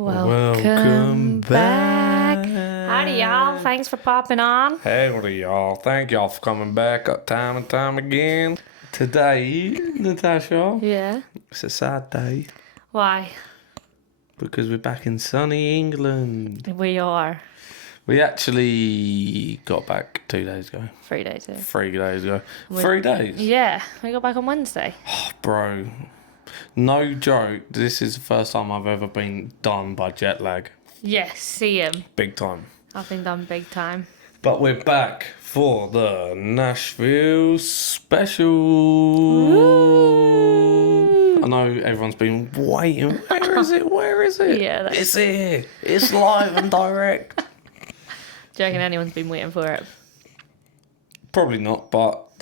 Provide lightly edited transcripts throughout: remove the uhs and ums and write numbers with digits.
Welcome back. Howdy, y'all. Thanks for popping on. Howdy, y'all. Thank y'all for coming back time and time again. Today, Natasha, Yeah. it's a sad day Why? because we're back in sunny England. We are. We actually got back 2 days ago. 3 days ago. 3 days ago. 3 days? Yeah. We got back on Wednesday. Oh, bro, no joke. This is the first time I've ever been done by jet lag. Yes, see him. Big time. I've been done big time. But we're back for the Nashville special. Woo! I know everyone's been waiting. Where is it? Where is it? Yeah, it's here. It's live and direct. Do you reckon anyone's been waiting for it? Probably not, but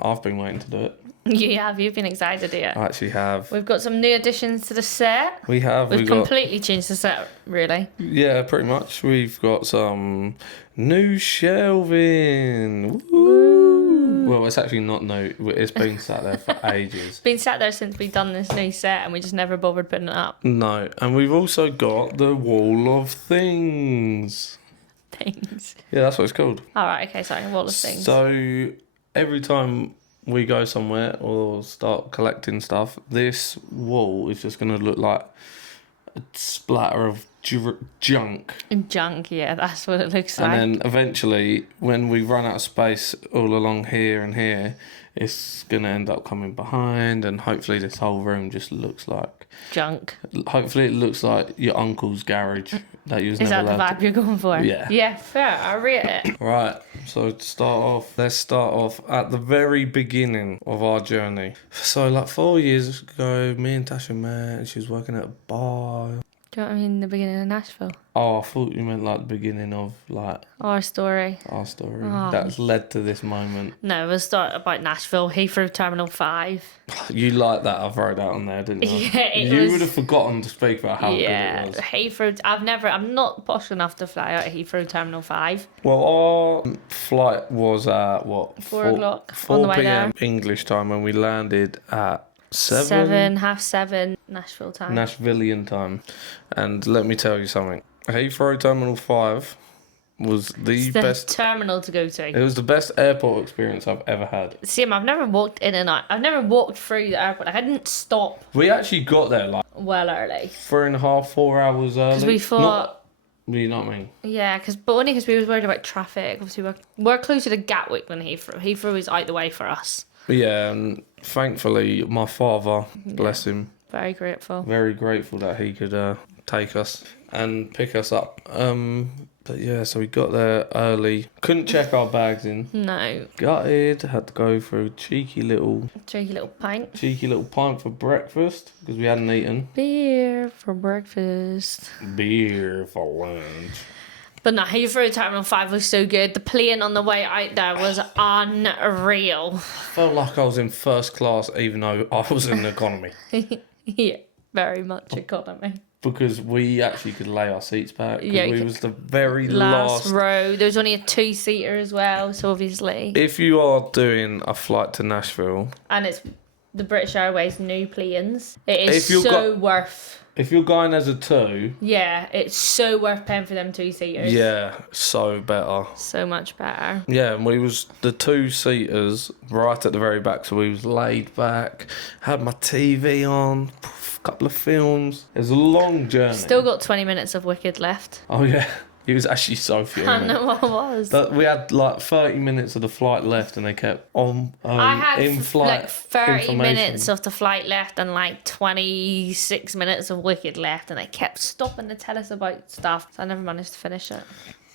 I've been waiting to do it. You have. You've been excited here. I actually have. We've got some new additions to the set. We have. We've completely changed the set, really. Yeah, pretty much. We've got some new shelving. Woo. Well, it's actually not new. It's been sat there for ages. It's been sat there since we've done this new set and we just never bothered putting it up. No, and we've also got the wall of things. Things. Yeah, that's what it's called. Alright, okay, sorry. Wall of things. So every time we go somewhere or start collecting stuff, this wall is just going to look like a splatter of junk. Junk, yeah, that's what it looks like. And then eventually, when we run out of space all along here and here, it's going to end up coming behind, and hopefully this whole room just looks like... junk. Hopefully it looks like your uncle's garage that you was Is never that the allowed vibe you're going for? Yeah. Yeah, fair. I rate it. Right, so to start off, let's start off at the very beginning of our journey. So like 4 years ago, me and Tasha met, and she was working at a bar. Do you know what I mean? The beginning of Nashville. Oh, I thought you meant like the beginning of like Our story. our story. Oh. That's led to this moment. No, we'll start about Nashville, Heathrow Terminal 5. You like that? I wrote that on there, didn't you? Yeah, You would have forgotten to speak about how good it was. Heathrow. I'm not posh enough to fly out of Heathrow Terminal 5. Well, our flight was at what? 4 o'clock 4 on the way p.m. there. English time, and we landed at 7:30 Nashville time. Nashvilleian time. And let me tell you something. Heathrow Terminal 5 was the It's best. the terminal to go to. It was the best airport experience I've ever had. See, I've never walked in and out. I've never walked through the airport. I didn't stop We actually got there like well early. 3.5, 4 hours early. Because we thought... You know what I mean? Yeah, but only because we was worried about traffic. Obviously, we're closer to Gatwick than Heathrow. Heathrow is out the way for us. Yeah, and thankfully, my father, bless him, Very grateful. very grateful that he could take us and pick us up. But yeah, so we got there early. Couldn't check our bags in. No. Gutted. Had to go for a cheeky little Pint. pint for breakfast because we hadn't eaten. Beer for breakfast. Beer for lunch. But no, Heathrow Terminal 5 was so good. The plane on the way out there was unreal. Felt like I was in first class even though I was in economy. Yeah, very much economy. Because we actually could lay our seats back. Yeah, we was the very last last row. There was only a 2-seater as well, so obviously. If you are doing a flight to Nashville... And it's the British Airways new planes. It is worth... If you're going as a 2... Yeah, it's so worth paying for them 2-seaters. Yeah, so better. So much better. Yeah, and we was the 2-seaters right at the very back, so we was laid back, had my TV on, a couple of films. It was a long journey. Still got 20 minutes of Wicked left. Oh yeah, it was actually so few. I know what it was. But we had like 30 minutes of the flight left, and they kept on I had in-flight like 30 minutes information. of the flight left and like 26 minutes of Wicked left, and they kept stopping to tell us about stuff, so I never managed to finish it.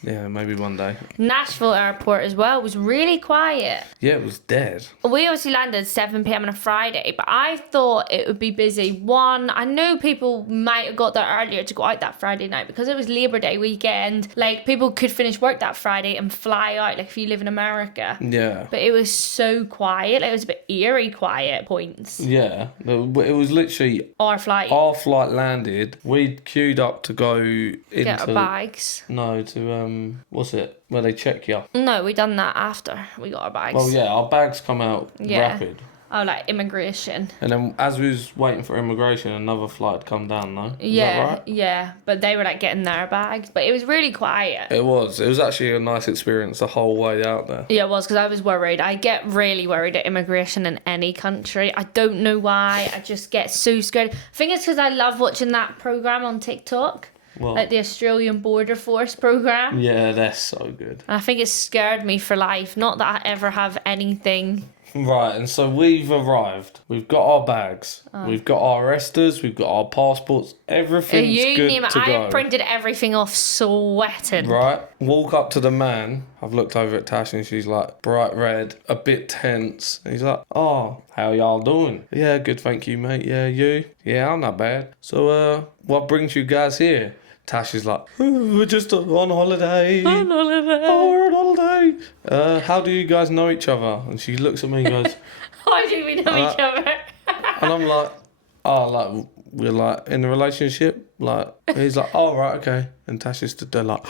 Yeah, maybe one day. Nashville airport as well was really quiet. Yeah, it was dead. We obviously landed 7 p.m. on a Friday, but I thought it would be busy. One, I knew people might have got there earlier to go out that Friday night because it was Labor Day weekend. Like, people could finish work that Friday and fly out, like if you live in America. Yeah. But it was so quiet. Like, it was a bit eerie quiet points. Yeah, it was literally... Our flight. Our flight landed. We'd queued up to go into... Get our bags. No, to what's it? Where they check you. No, we done that after we got our bags. Well, yeah, our bags come out rapid. Oh, like immigration. And then as we was waiting for immigration, another flight had come down, though. Is Yeah, that right? yeah. But they were like getting their bags. But it was really quiet. It was. It was actually a nice experience the whole way out there. Yeah, it was, because I was worried. I get really worried at immigration in any country. I don't know why. I just get so scared. I think it's because I love watching that program on TikTok. Well, Like the Australian Border Force program. yeah, they're so good. And I think it scared me for life. Not that I ever have anything. Right, and so we've arrived. We've got our bags. We've got our restas. We've got our passports. Everything's You good name it. to I go. have printed everything off sweating. Right, walk up to the man. I've looked over at Tash and she's like bright red, a bit tense. And he's like, "Oh, how y'all doing?" "Yeah, good, thank you, mate. Yeah, you?" "Yeah, I'm not bad." "So, what brings you guys here?" Tash is like, "We're just on holiday." On holiday. "Oh, we're on holiday. How do you guys know each other?" And she looks at me and goes, Why do we know each other? and I'm like, "Oh, like we're like in a relationship." Like he's like, "Oh, right, okay." And Tash is stood there like,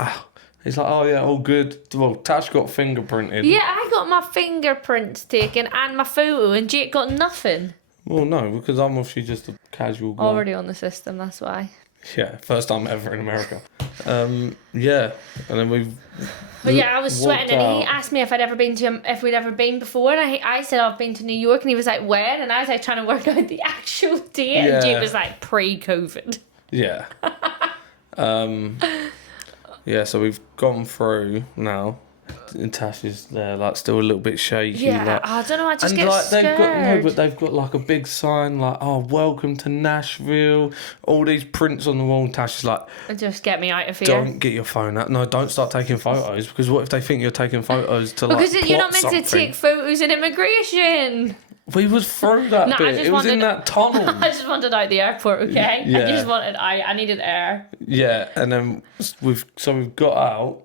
"Ow." He's like, "Oh yeah, all good." Well, Tash got fingerprinted. Yeah, I got my fingerprints taken and my photo, and Jake got nothing. Well, no, because I'm obviously just a casual guy. Already on the system, that's why. Yeah, first time ever in America. Yeah, and then we've. But yeah, I was walked sweating, and he out. asked me if we'd ever been before, and I said I've been to New York, and he was like, when? And I was like trying to work out the actual date, Yeah. and Jake was like pre-COVID. Yeah. Yeah, so we've gone through now. And Tash is there, like, still a little bit shaky. Yeah, like, I don't know, I just and get like scared. they've got like a big sign like, "Oh, welcome to Nashville." All these prints on the wall. And Tash is like, Just get me out of here. "Don't get your phone out. No, don't start taking photos, because what if they think you're taking photos to like Because you're not plot meant to something?" take photos in immigration. We was through that No, I bit. just It was in wanted- that tunnel. I just wanted out the airport, okay? Yeah. I just wanted out. I needed air. Yeah, and then we've got out.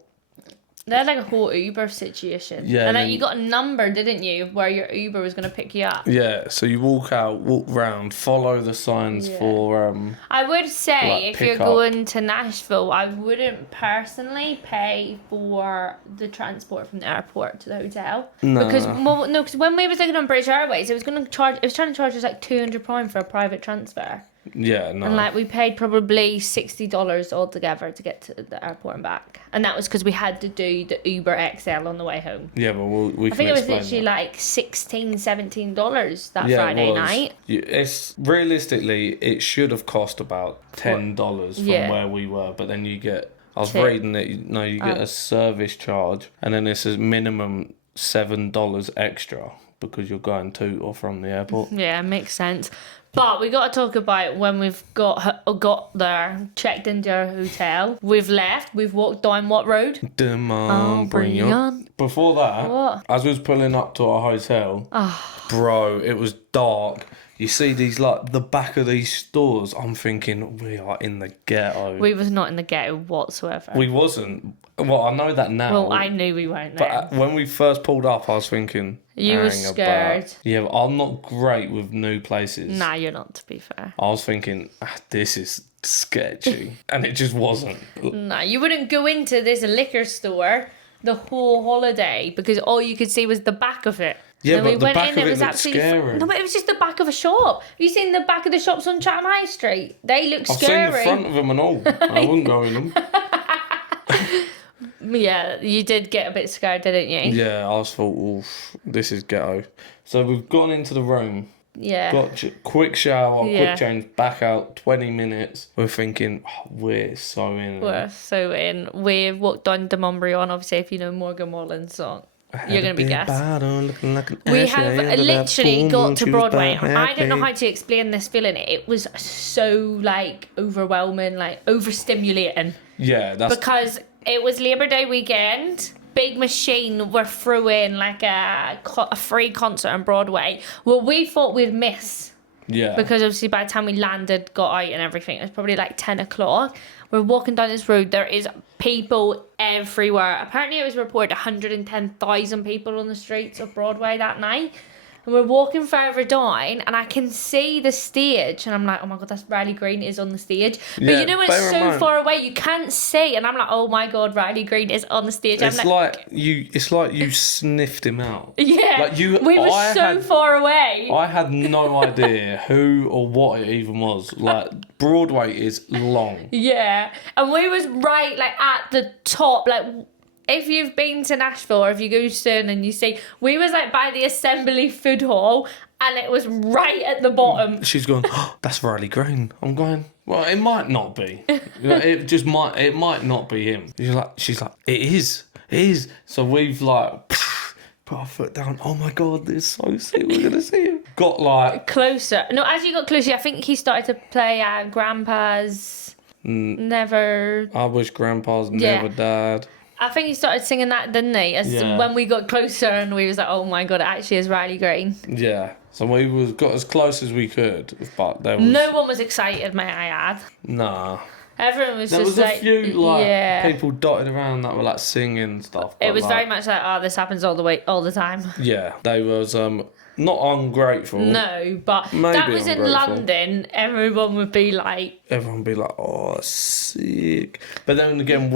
They had like a whole Uber situation. Yeah, And and then you got a number, didn't you, where your Uber was going to pick you up. Yeah, so you walk round, follow the signs Yeah. for I would say Like, if you're pick up. going to Nashville, I wouldn't personally pay for the transport from the airport to the hotel. No. Because when we was looking on British Airways, it was trying to charge us like £200 for a private transfer. yeah, no. And like we paid probably $60 altogether to get to the airport and back. And that was because we had to do the Uber XL on the way home. Yeah, but we I can think it was explain literally that. like $16-17 that Yeah, it Friday was. night. It's realistically, it should have cost about $10 from Yeah. where we were, but then you get. I was Tip. reading that you get a service charge, and then this is minimum $7 extra because you're going to or from the airport. Yeah, makes sense. But we got to talk about when we've got there, checked into our hotel, we've left, we've walked down what road? Brilliant. Before that, What? as we was pulling up to our hotel, bro, it was dark. You see these, like, the back of these stores. I'm thinking, we are in the ghetto. We was not in the ghetto whatsoever. We wasn't. Well, I know that now. Well, I knew we weren't there. But when we first pulled up, I was thinking, You were hang scared. about. Yeah, but I'm not great with new places. Nah, you're not, to be fair. I was thinking, this is sketchy. And it just wasn't. Nah, you wouldn't go into this liquor store the whole holiday because all you could see was the back of it. Yeah, Then but we the went back in, of it was looked absolutely scary. No, but it was just the back of a shop. Have you seen the back of the shops on Chatham High Street? They look I've scary. seen the front of them and all. I wouldn't go in them. Yeah, you did get a bit scared, didn't you? Yeah, I was thought, oof, this is ghetto. So we've gone into the room, Yeah. got quick shower, Yeah. quick change, back out, 20 minutes. We're thinking, we're so in. We're so in. We've walked down to Montreal, obviously, if you know Morgan Wallen's song. You're going to be gassed. We have literally got to Broadway. I don't know how to explain this feeling. It was so, like, overwhelming, like, overstimulating. Yeah, that's... Because it was Labour Day weekend. Big machine were threw in, like, a free concert on Broadway. Well, we thought we'd miss. Yeah. Because obviously by the time we landed, got out and everything, it was probably like 10 o'clock. We're walking down this road. There is people everywhere. Apparently it was reported 110,000 people on the streets of Broadway that night. and we're walking further down, and I can see the stage, and I'm like, oh my God, that's Riley Green is on the stage. But Yeah, you know, it's so far away, you can't see, and I'm like, oh my God, Riley Green is on the stage. It's like you sniffed him out. Yeah, like we were so far away. I had no idea who or what it even was. Like, Broadway is long. Yeah, and we was right like at the top, like. If you've been to Nashville or if you go to Stern and you see, we was like by the Assembly Food Hall and it was right at the bottom. She's going, oh, that's Riley Green. I'm going, well, it might not be. It might not be him. She's like, it is. So we've like put our foot down. Oh my God, this is so sick. We're gonna see him. Got like closer. No, as you got closer, I think he started to play Grandpa's Never. I Wish Grandpa's Never Died. I think he started singing that, didn't he? When we got closer and we was like, oh my God, it actually is Riley Green. Yeah. So we got as close as we could, but there was... No one was excited, may I add. Nah. Everyone was there just was a few people dotted around that were like singing stuff. It was very much like, oh, this happens all the time. Yeah, they was not ungrateful. No, but Maybe that was ungrateful. in London. Everyone would be like, oh, sick. But then again,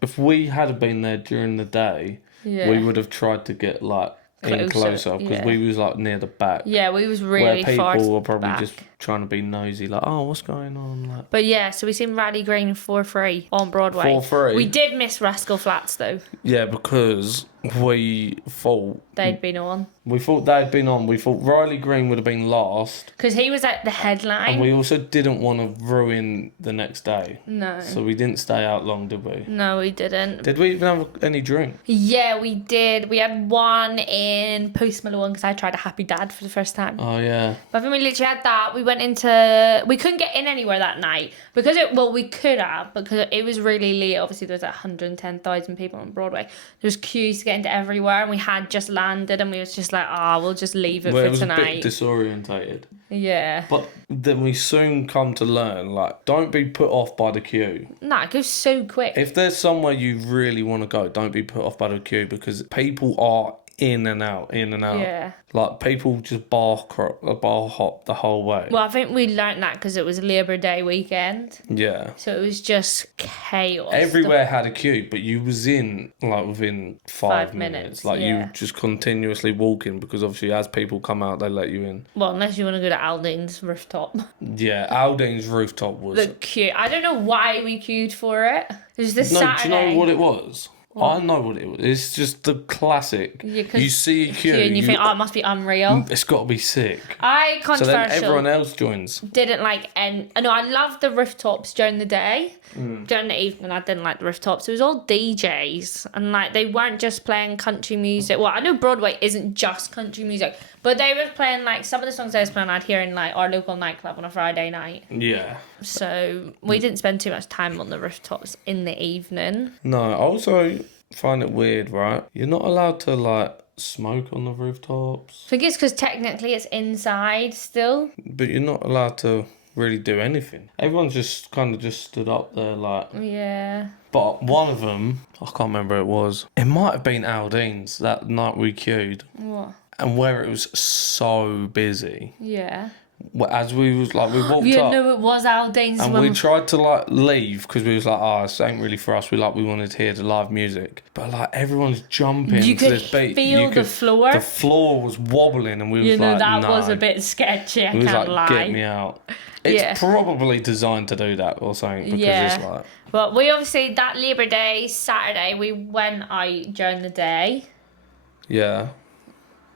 if we had been there during the day, we would have tried to get like in closer because we was like near the back. Yeah, we was really where far people were probably back. just trying to be nosy, like, oh, what's going on? Like, but yeah, so we seen Riley Green for free on Broadway. For free. We did miss Rascal Flatts though. Yeah, because we thought they'd been on. We thought they'd been on. We thought Riley Green would have been last. Because he was at the headline. And we also didn't want to ruin the next day. No. So we didn't stay out long, did we? No, we didn't. Did we even have any drink? Yeah, we did. We had one in Post Malone because I tried a Happy Dad for the first time. Oh, yeah. But I think we literally had that. We went into... We couldn't get in anywhere that night. Because we could have, because it was really late. Obviously, there was 110,000 people on Broadway. There was queues to get into everywhere, and we had just landed, and we was just like, we'll just leave it for tonight. It was a bit disorientated. Yeah. But then we soon come to learn, like, don't be put off by the queue. Nah, it goes so quick. If there's somewhere you really want to go, don't be put off by the queue because people are in and out. Yeah. Like, people just bar hop the whole way. Well, I think we learnt that because it was Labour Day weekend. Yeah. So it was just chaos. Everywhere had a queue, but you was in, like, within 5 minutes. Like, you were just continuously walking because, obviously, as people come out, they let you in. Well, unless you want to go to Aldine's rooftop. Yeah, Aldine's rooftop was... The queue. I don't know why we queued for it. It was this Saturday. Do you know what it was? I know what it was. It's just the classic. Yeah, you see a queue and you think, it must be unreal. It's got to be sick. Controversial. So then everyone else joins. Didn't like no, I loved the rooftops during the day. During the evening, I didn't like the rooftops. It was all DJs, and like they weren't just playing country music. Well, I know Broadway isn't just country music, but they were playing like some of the songs I was playing I'd hear in like our local nightclub on a Friday night. Yeah. So we didn't spend too much time on the rooftops in the evening. No, I also find it weird, right? You're not allowed to like smoke on the rooftops. I think it's because technically it's inside still. But you're not allowed to really do anything. Everyone's just kind of just stood up there like... Yeah. But one of them, I can't remember who it was. It might have been Aldine's that night we queued. What? And where it was so busy. Yeah. As we was like, we walked up. Yeah, no, it was Aldine's. And we tried to like leave because we was like, this ain't really for us. We wanted to hear the live music. But like everyone's jumping to this beat. You could feel the floor. The floor was wobbling and we was like, that was a bit sketchy, I can't lie. Get me out. It's probably designed to do that or something because it's like... But we obviously, that Labour Day, Saturday, we went out during the day. Yeah.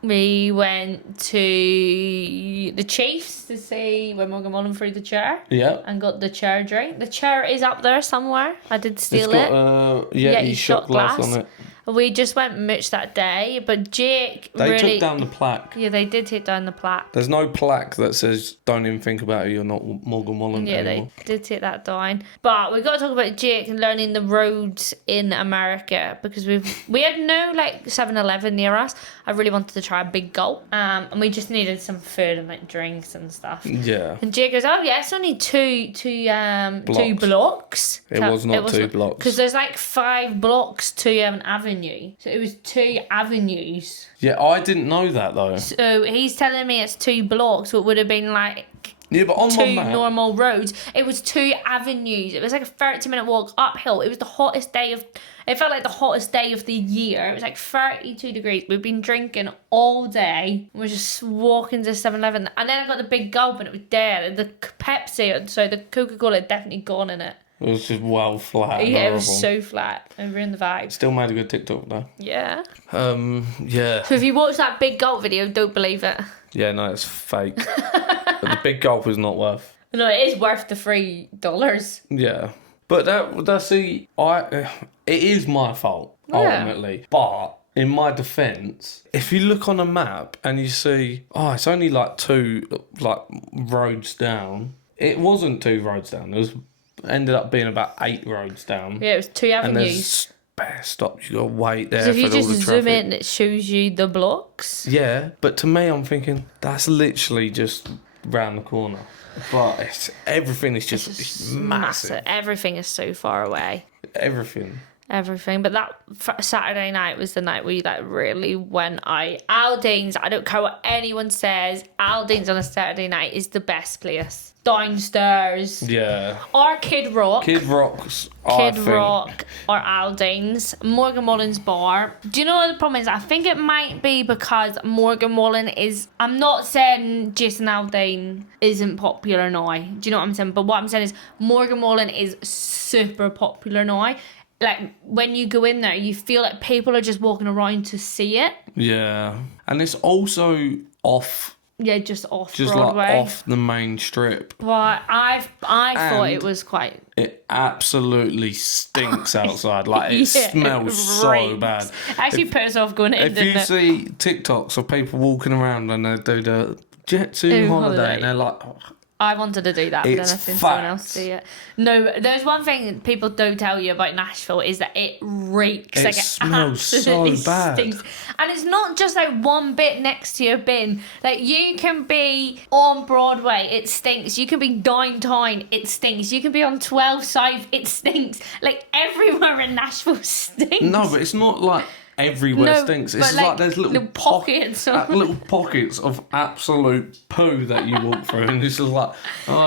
We went to the Chiefs to see when Morgan Mullen threw the chair. Yeah. And got the chair drink. The chair is up there somewhere. I did steal it. He shot glass on it. We just went much that day, but Jake They took down the plaque. Yeah, they did take down the plaque. There's no plaque that says, don't even think about it, you're not Morgan Wallen anymore. They did take that down. But we got to talk about Jake and learning the roads in America, because we had no like 7-Eleven near us. I really wanted to try a big gulp. And we just needed some food and like drinks and stuff. Yeah. And Jake goes, it's only two blocks. It was not 2 blocks. Because there's like 5 blocks to an avenue. avenue. So it was 2 avenues. Yeah, I didn't know that though. So he's telling me it's 2 blocks, what would have been like Yeah, but on 2 my map, normal roads. It was 2 avenues. It was like a 30-minute walk uphill. It was the hottest day of... It felt like the hottest day of the year. It was like 32 degrees. We've been drinking all day. We're just walking to 7-Eleven. And then I got the big gulp and it was dead. The Pepsi, so the Coca-Cola had definitely gone in it. it was just well flat. And Yeah, it horrible. was so flat. It ruined the vibe. Still made a good TikTok though. Yeah. Yeah. So if you watch that big gulp video, don't believe it. Yeah, no, it's fake. But the big gulp is not worth. No, it is worth the $3. Yeah. But it is my fault, ultimately. But in my defence, if you look on a map and you see, it's only like 2 roads down. It wasn't 2 roads down. It ended up being about 8 roads down. Yeah, it was 2 And avenues. there's spare stops. You got to wait there So if for you all just the traffic. zoom in, it shows you the blocks. Yeah, but to me, I'm thinking that's literally just round the corner. But everything is just it's massive. Everything is so far away. Everything. But that Saturday night was the night we like really went out. Aldine's, I don't care what anyone says, Aldine's on a Saturday night is the best place. Downstairs. Yeah. Or Kid Rock. Kid Rock's. Kid Rock or Aldine's. Morgan Wallen's bar. Do you know what the problem is? I think it might be because Morgan Wallen is... I'm not saying Jason Aldean isn't popular now. Do you know what I'm saying? But what I'm saying is Morgan Wallen is super popular now. Like, when you go in there, you feel like people are just walking around to see it. Yeah. And it's also off... Yeah, just off Just Broadway. like off the main strip. But I thought it was quite... It absolutely stinks outside. Like, it smells so reeks. bad. It actually put us off going in, If you see TikToks of people walking around and they do the jet ski holiday and they're like... I wanted to do that, but then It's I've seen someone else facts. do it. No, there's one thing people don't tell you about Nashville is that it reeks. It smells so absolutely bad. stinks. And it's not just like one bit next to your bin. Like, you can be on Broadway, it stinks. You can be downtown, it stinks. You can be on 12 South, it stinks. Like, everywhere in Nashville stinks. No, but it's not like everywhere stinks. It's but, like there's little pockets. little pockets of absolute poo that you walk through, and it's just like,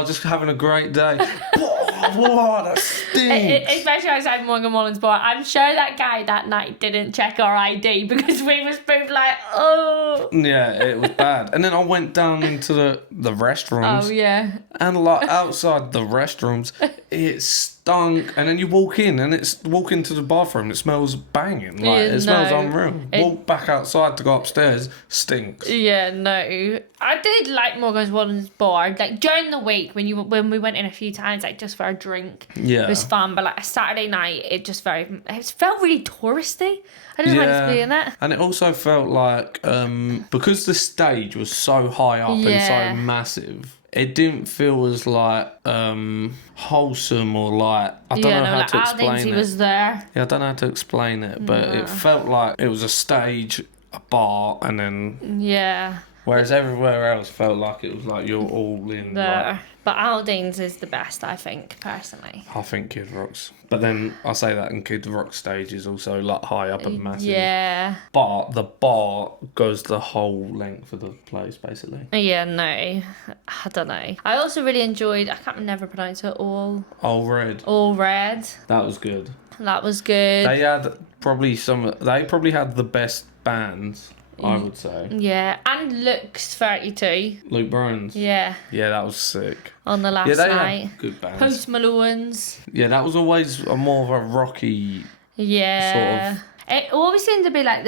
just having a great day. Whoa, that stinks. Especially outside Morgan Wallen's bar. I'm sure that guy that night didn't check our ID because we was both like, oh. Yeah, it was bad. And then I went down into the restrooms. Oh, yeah. And like outside the restrooms, it stunk. And then you walk in and walk into the bathroom, it smells banging. Like, it smells unreal. Walk back outside to go upstairs, stinks. Yeah, no. I did like Morgan Wallen's bar. Like, during the week when we went in a few times, like, just for a drink. Yeah. It was fun. But like a Saturday night, it felt really touristy. I didn't like explaining it. And it also felt like, because the stage was so high up and so massive, it didn't feel as like wholesome or like, I don't know how to explain it. Was there. Yeah, I don't know how to explain it, but it felt like it was a stage, a bar, and then... Yeah. Whereas everywhere else felt like it was like you're all in There. like, But Aldine's is the best, I think, personally. I think Kid Rock's. But then I say that, and Kid Rock stage is also like high up and massive. Yeah. But the bar goes the whole length of the place, basically. Yeah, no. I don't know. I also really enjoyed, I can't never pronounce it, All Red. That was good. That was good. They probably had the best bands, I would say. Yeah, and Luke's 32. Luke Bryan's. Yeah. Yeah, that was sick. On the last Yeah, they night. had good bands. Post Malone's. Yeah, that was always more of a rocky... Yeah. Sort of. It always seemed to be like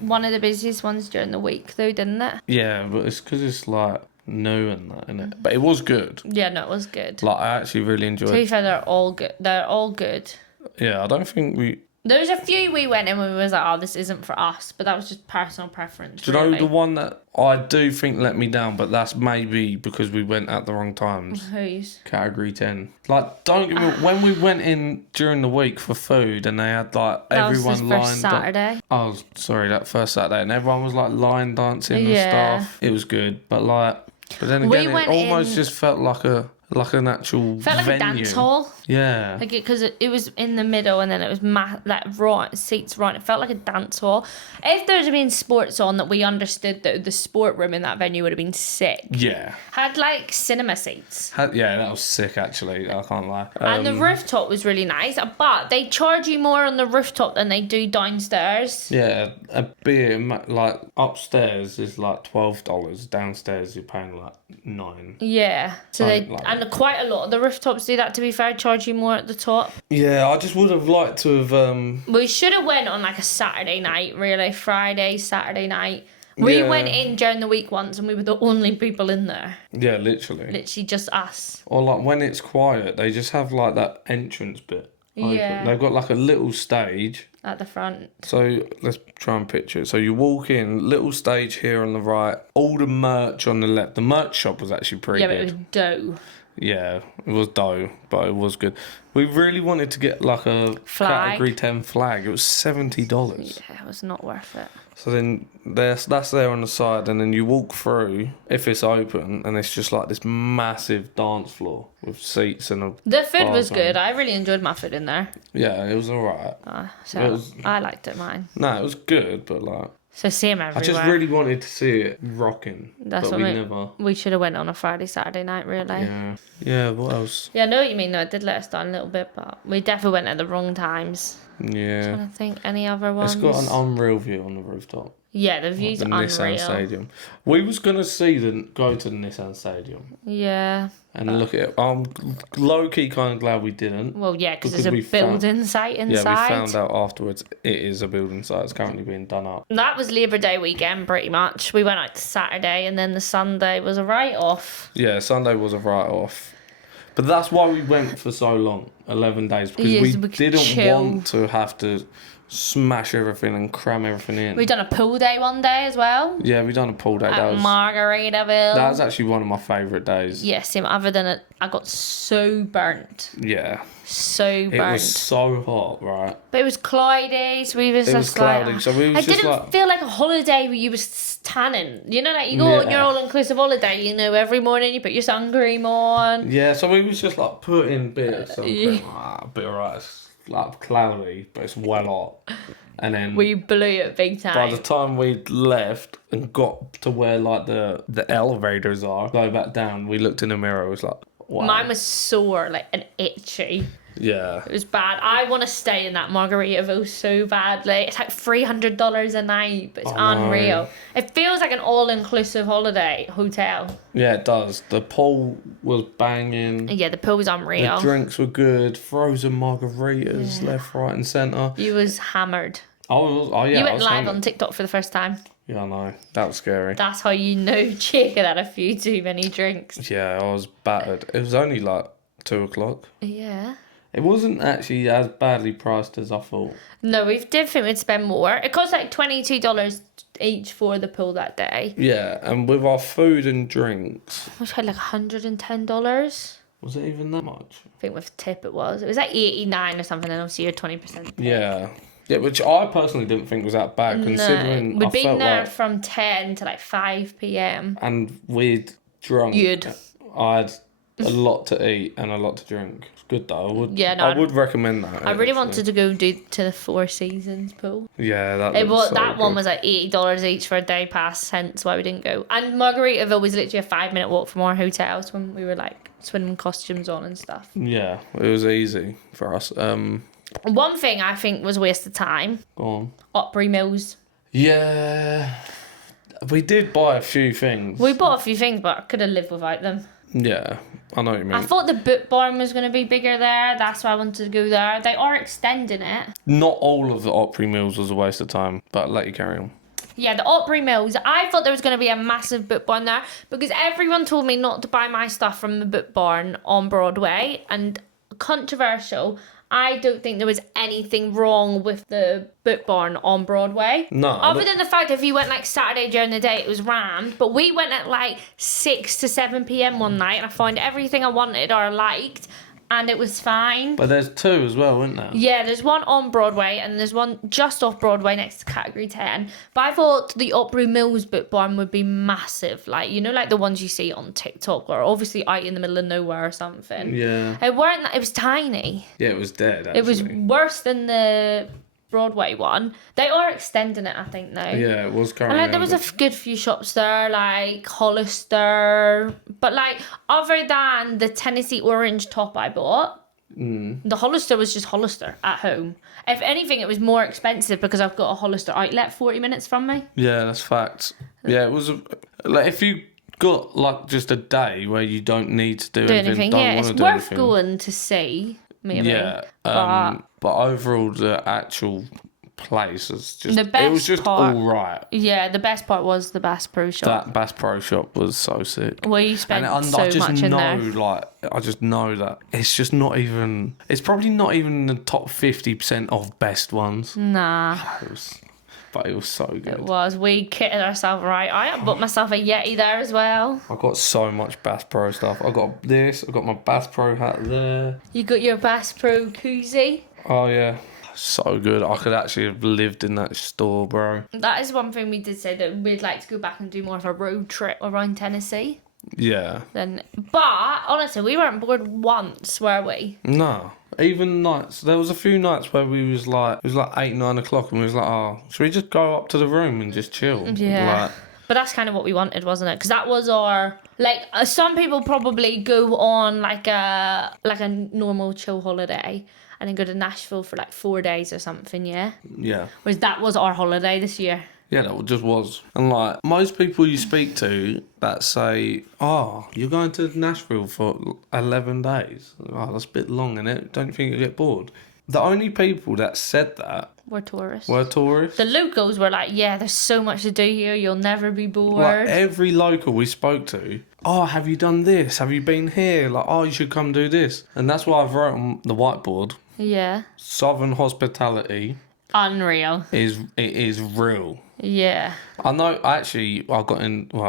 one of the busiest ones during the week, though, didn't it? Yeah, but it's because it's like new and that, innit? But it was good. Yeah, no, it was good. Like, I actually really enjoyed To be it. fair, they're all good. They're all good. Yeah, I don't think we... There was a few we went in when we was like, oh, this isn't for us, but that was just personal preference. Do you know really. the one that I do think let me down, but that's maybe because we went at the wrong times? Whose? Category 10. Like, don't get me wrong, when we went in during the week for food and they had like everyone that was lined first Saturday. Oh, sorry, that first Saturday, and everyone was like line dancing and Yeah. stuff. It was good, but then We again, it went almost in- just felt like a like an actual Felt like venue. a dance hall. Yeah. Like because it was in the middle and then it was like right seats right. It felt like a dance hall. If there's been sports on that we understood that the sport room in that venue would have been sick. Yeah. Had like cinema seats. Yeah, that was sick actually. I can't lie. And the rooftop was really nice, but they charge you more on the rooftop than they do downstairs. Yeah, a beer like upstairs is like $12. Downstairs you're paying like $9. Yeah. So Like quite a lot of the rooftops do that. To be fair, charge you more at the top. Yeah, I just would have liked to have. We should have went on like a Saturday night, really. Friday, Saturday night. We went in during the week once and we were the only people in there. Yeah, literally. Literally just us. Or like when it's quiet, they just have like that entrance bit open. Yeah. They've got like a little stage. At the front. So let's try and picture it. So you walk in, little stage here on the right, all the merch on the left. The merch shop was actually pretty good. Yeah, but it was dough. Yeah, it was dough, but it was good. We really wanted to get like a Category 10 flag. It was $70. Yeah, it was not worth it. So then that's there on the side, and then you walk through, if it's open, and it's just like this massive dance floor with seats and a... The food was bars on. good. I really enjoyed my food in there. Yeah, it was alright. I liked it, mine. No, it was good, but like... So same everywhere. I just really wanted to see it rocking, That's but what we never... We should have went on a Friday, Saturday night, really. Yeah. Yeah, what else? Yeah, I know what you mean, though. It did let us down a little bit, but we definitely went at the wrong times. Yeah. I think any other ones. It's got an unreal view on the rooftop. Yeah, the view's The unreal. Nissan Stadium. We was gonna go to the Nissan Stadium Yeah. and look at it. I'm low key kind of glad we didn't. Well, yeah, because there's we a building site inside. Yeah, we found out afterwards it is a building site. It's currently being done up. That was Labour Day weekend, pretty much. We went out to Saturday, and then the Sunday was a write-off. Yeah, Sunday was a write-off. But that's why we went for so long, 11 days, because Yes, we we could didn't chill. want to have to smash everything and cram everything in. We done a pool day one day as well. Yeah, we done a pool day. At That Margaritaville. was actually one of my favourite days. Yeah, same. Other than it, I got so burnt. Yeah. So burnt. It was so hot, right? But it was cloudy, so we was It just was cloudy, like... so we was I just didn't like... feel like a holiday where you was tanning. You know, like you go on your all-inclusive holiday, you know, every morning you put your sun cream on. Yeah, so we was just like putting a bit of something. Yeah. A bit of rice. Like cloudy, but it's well hot. And then We blew it big time. by the time we left and got to where like the elevators are, go back down, we looked in the mirror, it was like, wow. Mine was sore, like, and itchy. Yeah. It was bad. I want to stay in that Margaritaville so badly. It's like $300 a night, but it's unreal. It feels like an all-inclusive holiday hotel. Yeah, it does. The pool was banging. Yeah, the pool was unreal. The drinks were good. Frozen margaritas left, right and centre. You was hammered. Oh yeah. You I went was live hammered. on TikTok for the first time. Yeah, I know. That was scary. That's how you know Jake had had a few too many drinks. Yeah, I was battered. It was only like 2:00. Yeah. It wasn't actually as badly priced as I thought. No, we did think we'd spend more. It cost like $22 each for the pool that day. Yeah, and with our food and drinks, We paid like $110. was it even that much? I think with tip it was. It was like 89 or something, and obviously you're 20% tip. Yeah. Yeah, which I personally didn't think was that bad, considering We'd I been felt there like... from 10 to like 5 p.m. And we'd drunk. I had a lot to eat and a lot to drink. It's good though. I would recommend that. I really wanted to go to the Four Seasons pool. Yeah, that One was like $80 each for a day pass, hence why we didn't go. And Margaritaville was literally a 5-minute walk from our hotels when we were like swimming costumes on and stuff. Yeah, it was easy for us. One thing I think was a waste of time. Go on. Opry Mills. Yeah, we did buy a few things. We bought a few things, but I could have lived without them. Yeah, I know what you mean. I thought the boot barn was going to be bigger there. That's why I wanted to go there. They are extending it. Not all of the Opry Mills was a waste of time, but I'll let you carry on. Yeah, the Opry Mills. I thought there was going to be a massive boot barn there because everyone told me not to buy my stuff from the boot barn on Broadway. And controversial, I don't think there was anything wrong with the boot barn on Broadway. No. Other than the fact if you went like Saturday during the day, it was rammed. But we went at like 6 to 7 p.m. one night and I found everything I wanted or I liked. and it was fine. But there's two as well, isn't there? Yeah, there's one on Broadway and there's one just off Broadway next to Category 10. But I thought the Opry Mills Book Barn would be massive. Like, you know, like the ones you see on TikTok or obviously out in the middle of nowhere or something. Yeah. It weren't. It was tiny. Yeah, it was dead, actually. It was worse than the Broadway one. They are extending it, I think, now. Yeah, it was And currently. like, there was a good few shops there, like Hollister. But like, other than the Tennessee orange top I bought, the Hollister was just Hollister at home. If anything, it was more expensive because I've got a Hollister outlet 40 minutes from me. Yeah, that's facts. Yeah, it was like if you got like just a day where you don't need to do anything, don't yeah, want it's to do worth anything. going to see. Maybe. Yeah, but overall the actual place was just The best it was just part- all right. Yeah, the best part was the Bass Pro Shop. That Bass Pro Shop was so sick. We spent And so I just much in know, there. like, I just know that it's just not even. It's probably not even in the top 50% of best ones. Nah. But it was so good. It was. We kitted ourselves right. I bought myself a Yeti there as well. I got so much Bass Pro stuff. I got this. I got my Bass Pro hat there. You got your Bass Pro koozie. Oh yeah, so good. I could actually have lived in that store, bro. That is one thing we did say that we'd like to go back and do more of a road trip around Tennessee. Yeah. But honestly, we weren't bored once, were we? No. Even nights. There was a few nights where we was like, it was like 8, 9 o'clock, and we was like, oh, should we just go up to the room and just chill? Yeah. Like, But that's kind of what we wanted, wasn't it? Because that was our some people probably go on like a normal chill holiday and then go to Nashville for like 4 days or something. Yeah. yeah. Whereas that was our holiday this year. Yeah, that just was. And like, most people you speak to that say, oh, you're going to Nashville for 11 days. Oh, that's a bit long, innit? Don't you think you'll get bored? The only people that said that We're tourists. were tourists. The locals were like, yeah, there's so much to do here. You'll never be bored. Like, every local we spoke to, oh, have you done this? Have you been here? Like, oh, you should come do this. And that's why I've wrote on the whiteboard, Yeah. Southern hospitality Unreal. is real. Yeah. I know, actually, I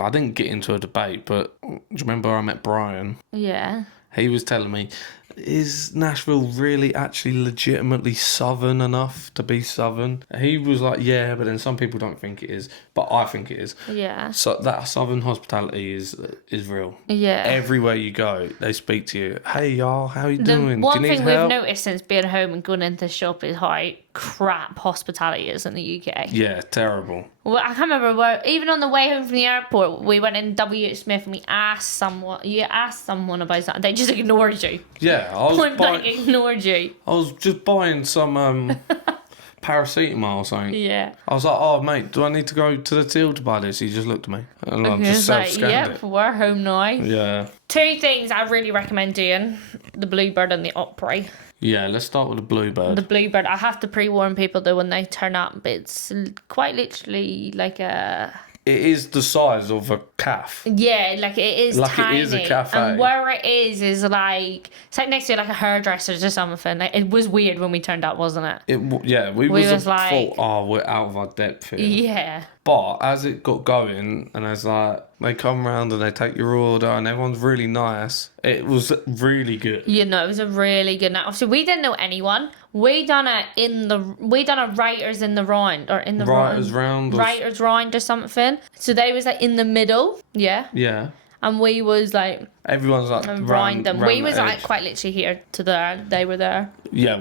didn't get into a debate, but do you remember I met Brian? Yeah. He was telling me, is Nashville really actually legitimately Southern enough to be Southern? He was like, yeah, but then some people don't think it is, but I think it is. Yeah. So that Southern hospitality is real. Yeah. Everywhere you go, they speak to you. Hey, y'all, how you The doing? one Do you need thing help? we've noticed since being home and going into the shop is how crap hospitality is in the UK. Yeah, terrible. Well, I can't remember where, even on the way home from the airport, we went in W.H. Smith and we asked someone about something. They just ignored you. Yeah, Point blank ignored you. I was just buying some paracetamol or something. Yeah. I was like, oh, mate, do I need to go to the till to buy this? He just looked at me. And I He just was like, self-scanned yep, it. we're home now. Yeah. 2 things I really recommend doing. The Bluebird and the Opry. Yeah, let's start with the Bluebird. The Bluebird, I have to pre-warn people though when they turn up. It's quite literally like a... It is the size of a calf. Yeah, like it is Like tiny. it is a cafe. And where it is like... It's like next to like a hairdresser's or something. Like, it was weird when we turned up, wasn't it? We was like- thought, oh, we're out of our depth here. Yeah. But as it got going, and as like they come round and they take your order, and everyone's really nice, it was really good. You know, it was a really good night. Obviously, we didn't know anyone. We done a writers in the round or in the Writers round or- writers round or something. So they was like in the middle, yeah, Yeah. and we was like Everyone's like round them. We the was like edge. quite literally here to there. They were there Yeah,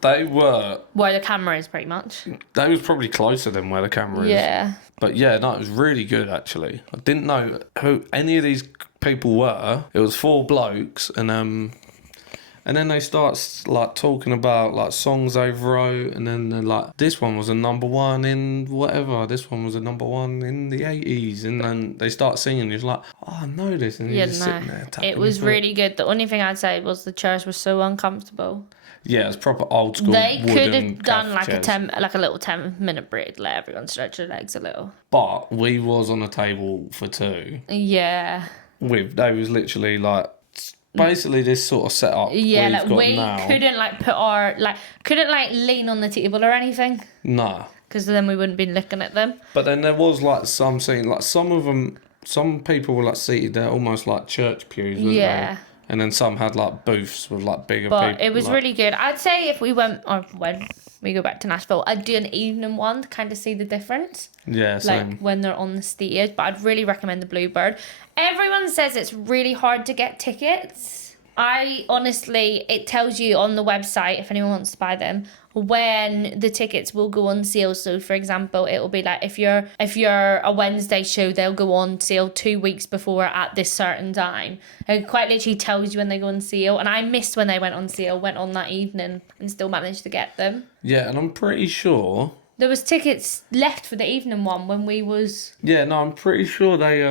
they were. where the camera is, pretty much. They was probably closer than where the camera is. Yeah. But yeah, no, it was really good actually. I didn't know who any of these people were. It was 4 blokes, and then they start like talking about like songs they wrote, and then they're like, this one was a #1 in whatever. This one was a #1 in the 80s, and then they start singing. You're like, oh, I know this, and you're just sitting there. tapping It was your foot. really good. The only thing I'd say was the chairs were so uncomfortable. Yeah, it's proper old school. They could wooden have done calf like chairs. a little 10-minute break, let everyone stretch their legs a little. But we was on a table for 2. Yeah. They was literally like basically this sort of setup. Yeah, we've like got we now. couldn't lean on the table or anything, Nah. because then we wouldn't be looking at them. But then there was like some scene, like some of them, some people were like seated there almost like church pews, weren't Yeah. they? And then some had like booths with like bigger But people. it was like, really good. I'd say if we went, or when we go back to Nashville, I'd do an evening one to kind of see the difference. Yeah, same. Like when they're on the stage. But I'd really recommend the Bluebird. Everyone says it's really hard to get tickets. I honestly, it tells you on the website, if anyone wants to buy them, when the tickets will go on sale. So for example, it will be like if you're a Wednesday show, they'll go on sale 2 weeks before at this certain time. It quite literally tells you when they go on sale. And I missed when they went on sale, went on that evening and still managed to get them. Yeah, and I'm pretty sure there was tickets left for the evening one when we was... Yeah, no, I'm pretty sure they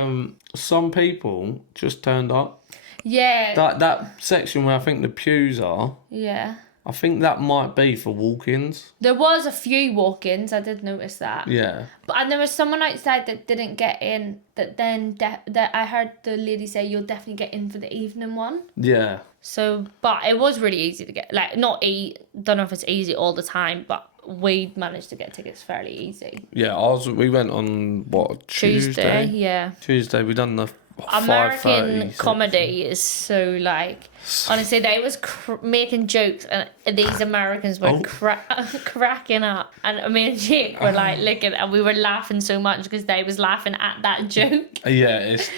some people just turned up. Yeah. That section where I think the pews are. Yeah. I think that might be for walk-ins. There was a few walk-ins, I did notice that. Yeah. And there was someone outside that didn't get in, that then that I heard the lady say, you'll definitely get in for the evening one. Yeah. So, but it was really easy to get, like, don't know if it's easy all the time, but we managed to get tickets fairly easy. Yeah, we went on, what, Tuesday? Yeah. Tuesday, we done the American comedy is so like, honestly, they was making jokes and these Americans were cracking up, and me and Jake were like looking and we were laughing so much because they was laughing at that joke. Yeah, it's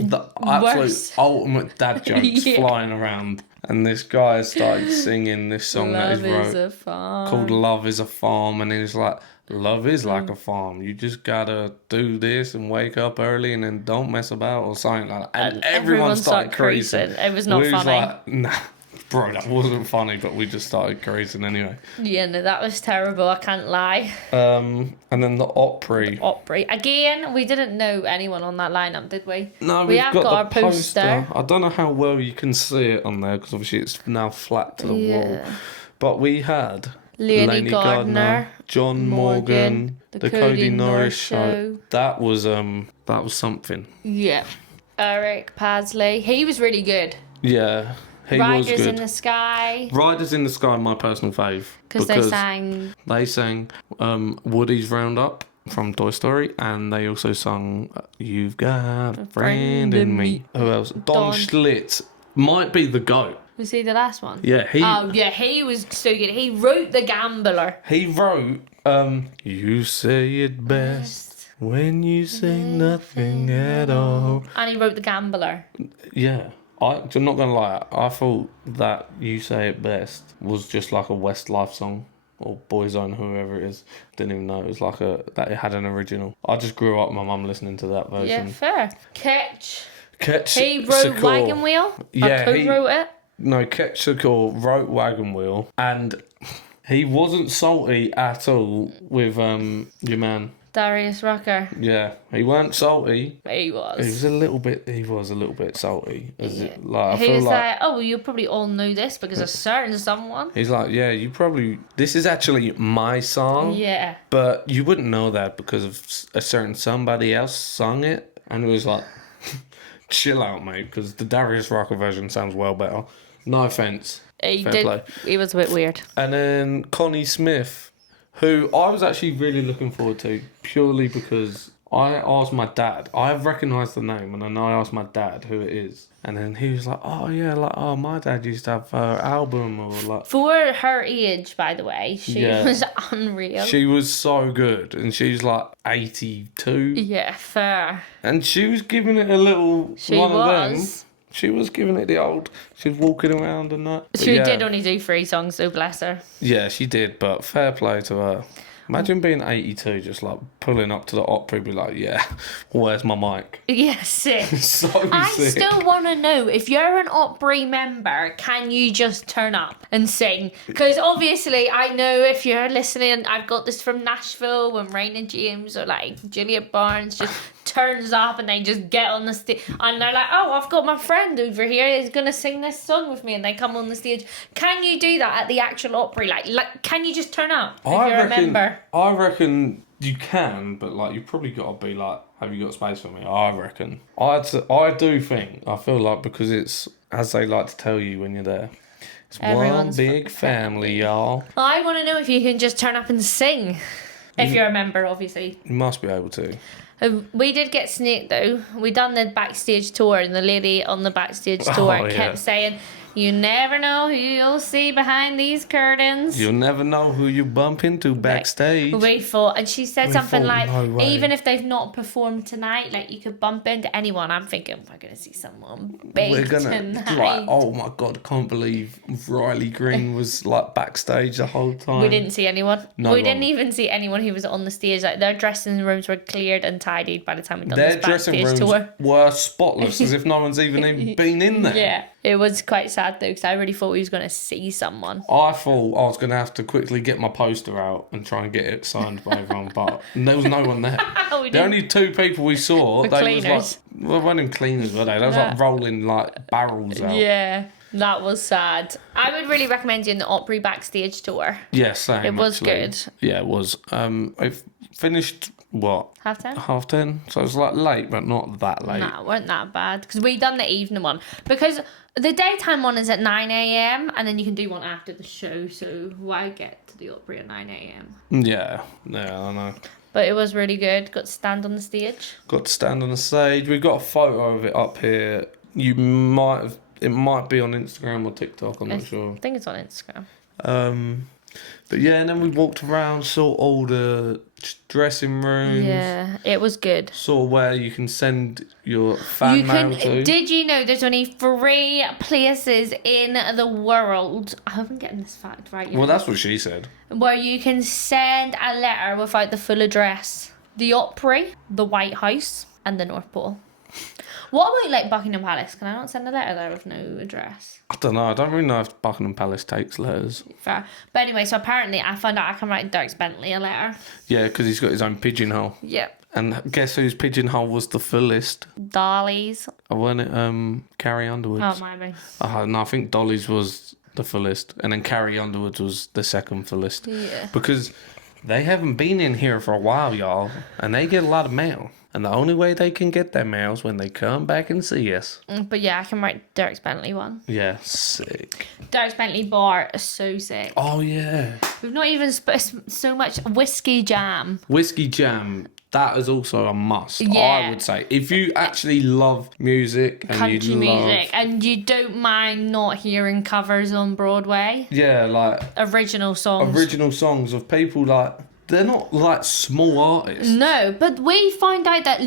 the absolute ultimate dad jokes flying around. And this guy started singing this song that he wrote called Love is a Farm, and he's like, love is like a farm. You just gotta do this and wake up early and then don't mess about or something like that. And everyone started creasing. It was not funny. Was like, nah, bro, that wasn't funny, but we just started creasing anyway. Yeah, no, that was terrible, I can't lie. And then the Opry. Again, we didn't know anyone on that lineup, did we? No, we have got our poster. I don't know how well you can see it on there because obviously it's now flat to the wall. But we had Lainey Gardner, John Morgan, the Cody Norris show. That was something. Yeah. Eric Pasley. He was really good. Yeah. He Riders was good. in the Sky. Riders in the Sky, my personal fave. Because they sang Woody's Roundup from Toy Story, and they also sung You've Got a Friend in Me. Who else? Don Schlitz might be the GOAT. Was he the last one? Yeah, he was so good. He wrote The Gambler. He wrote You Say It Best When You Say Nothing at All. And he wrote The Gambler. Yeah. I'm not gonna lie, I thought that You Say It Best was just like a Westlife song or Boyzone, whoever it is. Didn't even know it was like that it had an original. I just grew up with my mum listening to that version. Yeah, fair. Ketch. He wrote Wagon Wheel. Yeah, he co-wrote it. No, Ketch Shakur wrote Wagon Wheel, and he wasn't salty at all with your man Darius Rucker. Yeah, he weren't salty. He was. He was a little bit salty. He was like, oh, well, you probably all know this because of certain someone. He's like, yeah, this is actually my song. Yeah. But you wouldn't know that because of a certain somebody else sung it. And it was like, chill out, mate, because the Darius Rucker version sounds well better. No offence. He was a bit weird. And then Connie Smith, who I was actually really looking forward to, purely because I asked my dad. I recognised the name, and then I asked my dad who it is. And then he was like, oh, yeah, my dad used to have her album. Or like. For her age, by the way, she was unreal. She was so good, and she's like 82. Yeah, fair. And she was giving it a little of them. She was giving it the old. She was walking around and that. She did only do 3 songs, so bless her. Yeah, she did, but fair play to her. Imagine being 82, just like pulling up to the Opry, be like, yeah, where's my mic? Yeah, sick. Sick. I still want to know, if you're an Opry member, can you just turn up and sing? Because obviously, I know if you're listening, I've got this from Nashville when Raina James or like Juliet Barnes just turns up and they just get on the stage and they're like, oh, I've got my friend over here who's going to sing this song with me, and they come on the stage. Can you do that at the actual Opry? Like can you just turn up if you're a member? I reckon you can, but like you probably got to be like, have you got space for me? I reckon. I feel like, because it's, as they like to tell you when you're there, it's Everyone's one big family, y'all. I want to know if you can just turn up and sing. If you're a member, obviously. You must be able to. We did get snaked though. We done the backstage tour, and the lady on the backstage tour kept saying, "You never know who you'll see behind these curtains. You'll never know who you bump into backstage." We thought, and she said something like, no way. even if they've not performed tonight, like you could bump into anyone. I'm thinking, we're gonna see someone big tonight. Like, oh my god, I can't believe Riley Green was like backstage the whole time. We didn't see anyone. No we didn't even see anyone who was on the stage. Like their dressing rooms were cleared and tidied by the time we done Their this dressing backstage rooms tour. were spotless, as if no one's even been in there. Yeah, it was quite sad though, because I really thought we was gonna see someone. I thought I was going to have to quickly get my poster out and try and get it signed by everyone, but there was no one there. The only two people we saw, they cleaners. was like, well, they weren't cleaners, were they? They was like rolling like barrels out. Yeah, that was sad. I would really recommend doing the Opry backstage tour. Yeah, same. It was actually. good. Yeah, it was. I finished what? 10:30? 10:30. So it was like late, but not that late. Nah, it weren't that bad, because we done the evening one. Because the daytime one is at 9 a.m. and then you can do one after the show. So why get to the Opry at 9 a.m? Yeah, I know. But it was really good. Got to stand on the stage. Got to stand on the stage. We've got a photo of it up here. You might have. It might be on Instagram or TikTok. I'm not sure. I think it's on Instagram. But yeah, and then we walked around, saw all the dressing rooms. Yeah, it was good. Saw where you can send your fan mail to. Did you know there's only 3 places in the world? I hope I'm getting this fact right. Well, that's what she said. Where you can send a letter without the full address: the Opry, the White House, and the North Pole. What about like Buckingham Palace? Can I not send a letter there with no address? I don't know. I don't really know if Buckingham Palace takes letters. Fair. But anyway, so apparently I found out I can write Dirk Bentley a letter. Yeah, because he's got his own pigeonhole. Yep. And guess whose pigeonhole was the fullest? Dolly's. Oh, wasn't it Carrie Underwood's? Oh, my bad. No, I think Dolly's was the fullest. And then Carrie Underwood's was the second fullest. Yeah. Because they haven't been in here for a while, y'all. And they get a lot of mail. And the only way they can get their mail is when they come back and see us. But yeah, I can write Dirk Bentley one. Yeah, sick. Dirk Bentley bar is so sick. Oh, yeah. We've not even so much whiskey jam. Whiskey jam, that is also a must, Yeah. I would say. If you actually love music and Country you love... music, and you don't mind not hearing covers on Broadway. Yeah, like... Original songs. Original songs of people like... They're not like small artists. No, but we find out that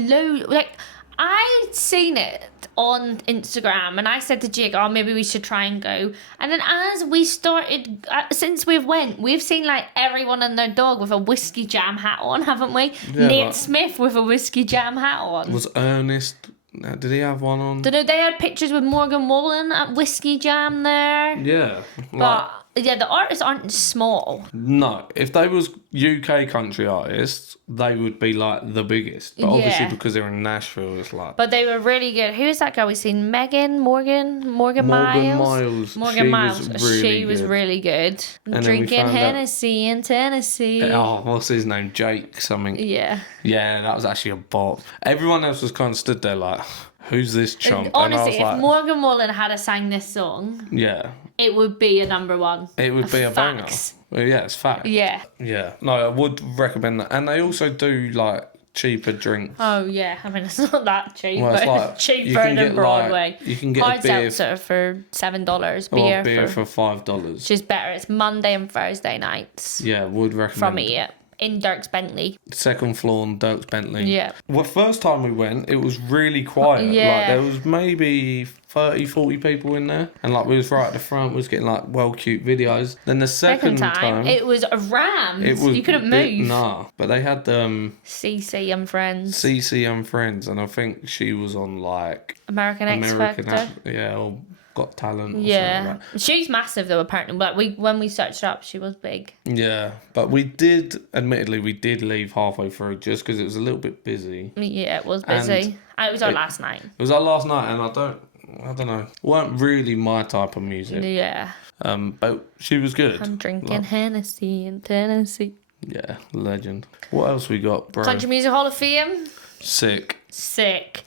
I'd seen it on Instagram, and I said to Jake, oh, maybe we should try and go. And then as we started, since we've seen like everyone and their dog with a whiskey jam hat on, haven't we? Yeah, Nate Smith with a whiskey jam hat on. Was Ernest... Did he have one on? Don't know, they had pictures with Morgan Wallen at whiskey jam there. Yeah. But yeah, the artists aren't small. No, if they was UK country artists, they would be like the biggest. But obviously because they're in Nashville, it's like... But they were really good. Who is that girl we seen? Morgan Miles? Morgan Miles. She was really good. And Drinking Hennessy in Tennessee. Oh, what's his name? Jake something. Yeah. Yeah, that was actually a bop. Everyone else was kind of stood there like, who's this chump? Honestly, if Morgan Wallen had sang this song, yeah, it would be a number one. it would be a banger. Facts. Well, yeah, it's fact. Yeah. Yeah. No, I would recommend that. And they also do like cheaper drinks. Oh yeah, I mean it's not that cheap, Well, it's but like, it's cheaper you can than get, Broadway. like, you can get Hard a beer seltzer for $7, or beer for $5. which is better. It's Monday and Thursday nights. Yeah, would recommend. From it, in Dirk's Bentley. Second floor on Dirk's Bentley. Yeah. Well, first time we went, it was really quiet. Yeah. Like, there was maybe 30, 40 people in there. And, like, we was right at the front. We was getting, like, well, cute videos. Then the second time... it was rammed. It was you couldn't move. Nah. But they had CC and Friends. CC and Friends. And I think she was on, like... X Factor. Yeah, or Got Talent or Yeah. something like that. She's massive, though, apparently. Like, when we searched her up, she was big. Yeah. But we did... Admittedly, we did leave halfway through just because it was a little bit busy. Yeah, it was busy. And it was our last night. It was our last night, and I don't know. Weren't really my type of music. Yeah. But she was good. I'm drinking Hennessy in Tennessee. Yeah, legend. What else we got, bro? Country Music Hall of Fame. Sick.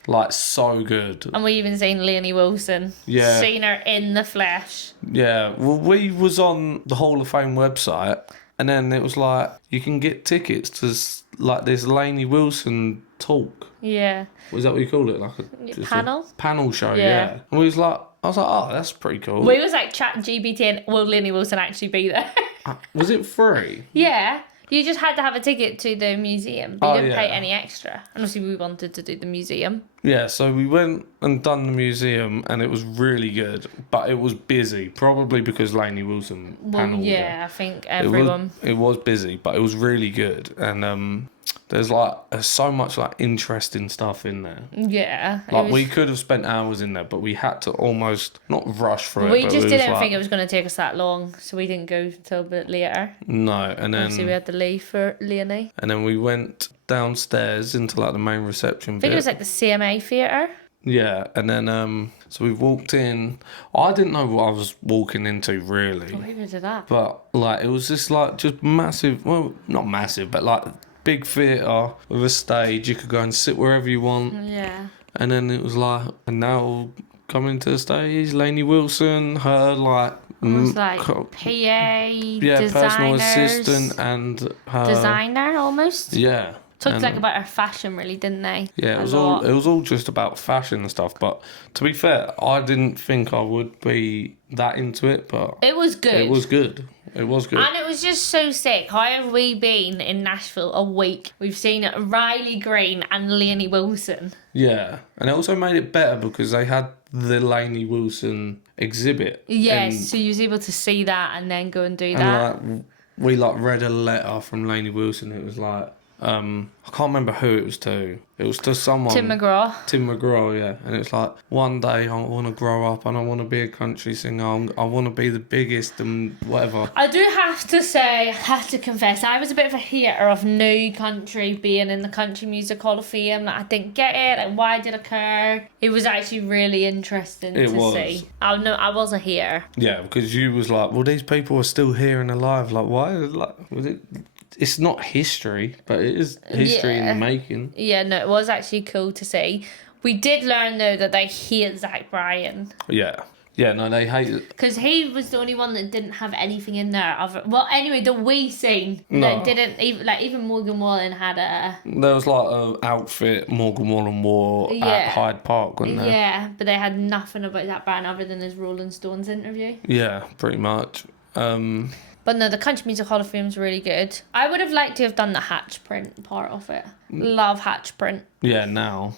Like, so good. And we even seen Lainey Wilson. Yeah. Seen her in the flesh. Yeah, well, we was on the Hall of Fame website, And then it was like, you can get tickets to like this Lainey Wilson talk. Yeah. Was that what you called it? Like a Panel? Panel show, Yeah. yeah. And we was like, I was like, oh, that's pretty cool. We was like chat GBT and will Lainey Wilson actually be there? Was it free? Yeah. You just had to have a ticket to the museum, but you didn't pay yeah. any extra. And obviously we wanted to do the museum. Yeah, so we went and done the museum and it was really good, but it was busy, probably because Lainey Wilson panel. Yeah, I think everyone. It was busy, but it was really good. And there's so much like interesting stuff in there. Yeah. Like we could have spent hours in there, but we had to almost not rush through it. We but just was didn't like, think it was going to take us that long, so we didn't go until a bit later. No, and then Obviously we had to leave for Lainey. and then we went downstairs into like the main reception I think it was like the CMA theatre. Yeah, and then so we walked in. I didn't know what I was walking into really, Maybe did that. but like it was just massive. Well, not massive, but like big theatre with a stage. You could go and sit wherever you want. Yeah. And then it was like, and now coming to the stage, Lainey Wilson, her like. Almost like PA, Yeah, designers, personal assistant and her designer almost. Yeah. Talked like about her fashion, really, didn't they? Yeah, it was all just about fashion and stuff. But to be fair, I didn't think I would be that into it, but it was good. It was good. It was good. And it was just so sick. How have we been in Nashville a week? We've seen Riley Green and Lainey Wilson. Yeah, and it also made it better because they had the Lainey Wilson exhibit. Yes, so you was able to see that and then go and do that. And like we read a letter from Lainey Wilson. It was like I can't remember who it was to. It was to someone. Tim McGraw. Tim McGraw, yeah. And it's like, one day I want to grow up and I want to be a country singer. I want to be the biggest and whatever. I do have to say, have to confess, I was a bit of a hater of new country being in the Country Music Hall of Fame. Like, I didn't get it. Like, why did it occur? It was actually really interesting to see. I was a hater. Yeah, because you was like, well, these people are still here and alive. Like, why? Like, was it? It's not history, but it is history in the making. Yeah, no, it was actually cool to see. We did learn, though, that they hate Zach Bryan. Yeah. Yeah, no, they hate it. Because he was the only one that didn't have anything in there. Anyway, the we seen that didn't, even Morgan Wallen had a... There was like an outfit Morgan Wallen wore at Hyde Park, wasn't there? Yeah, but they had nothing about Zach Bryan other than his Rolling Stones interview. Yeah, pretty much. But no, the Country Music Hall of Fame is really good. I would have liked to have done the hatch print part of it. Love hatch print. Yeah, now.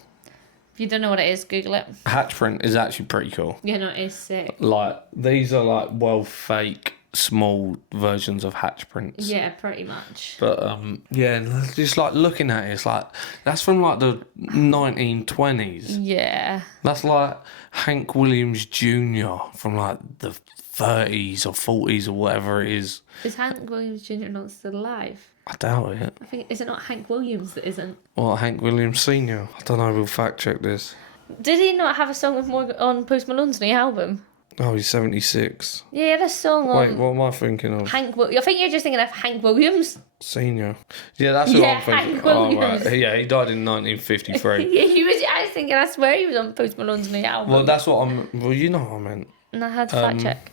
If you don't know what it is, Google it. Hatch print is actually pretty cool. Yeah, no, it is sick. Like, these are like fake small versions of hatch prints. Yeah, pretty much. But yeah, just like looking at it, it's like that's from like the 1920s. Yeah. That's like Hank Williams Jr. from like the 30s or 40s or whatever it is. Is Hank Williams Jr. not still alive? I doubt it. I think, is it not Hank Williams that isn't? Or Hank Williams Sr. I don't know, we'll fact check this. Did he not have a song with Morgan on Post Malone's new album? Oh, he's 76. Yeah, he had a song on... Wait, what am I thinking of? I think you're just thinking of Hank Williams. Senior. Yeah, that's who I'm thinking. Hank Williams. Oh, right. Yeah, he died in 1953. Yeah, I was thinking, I swear he was on Post Malone's new album. Well, that's what Well, you know what I meant. And I had to fact check.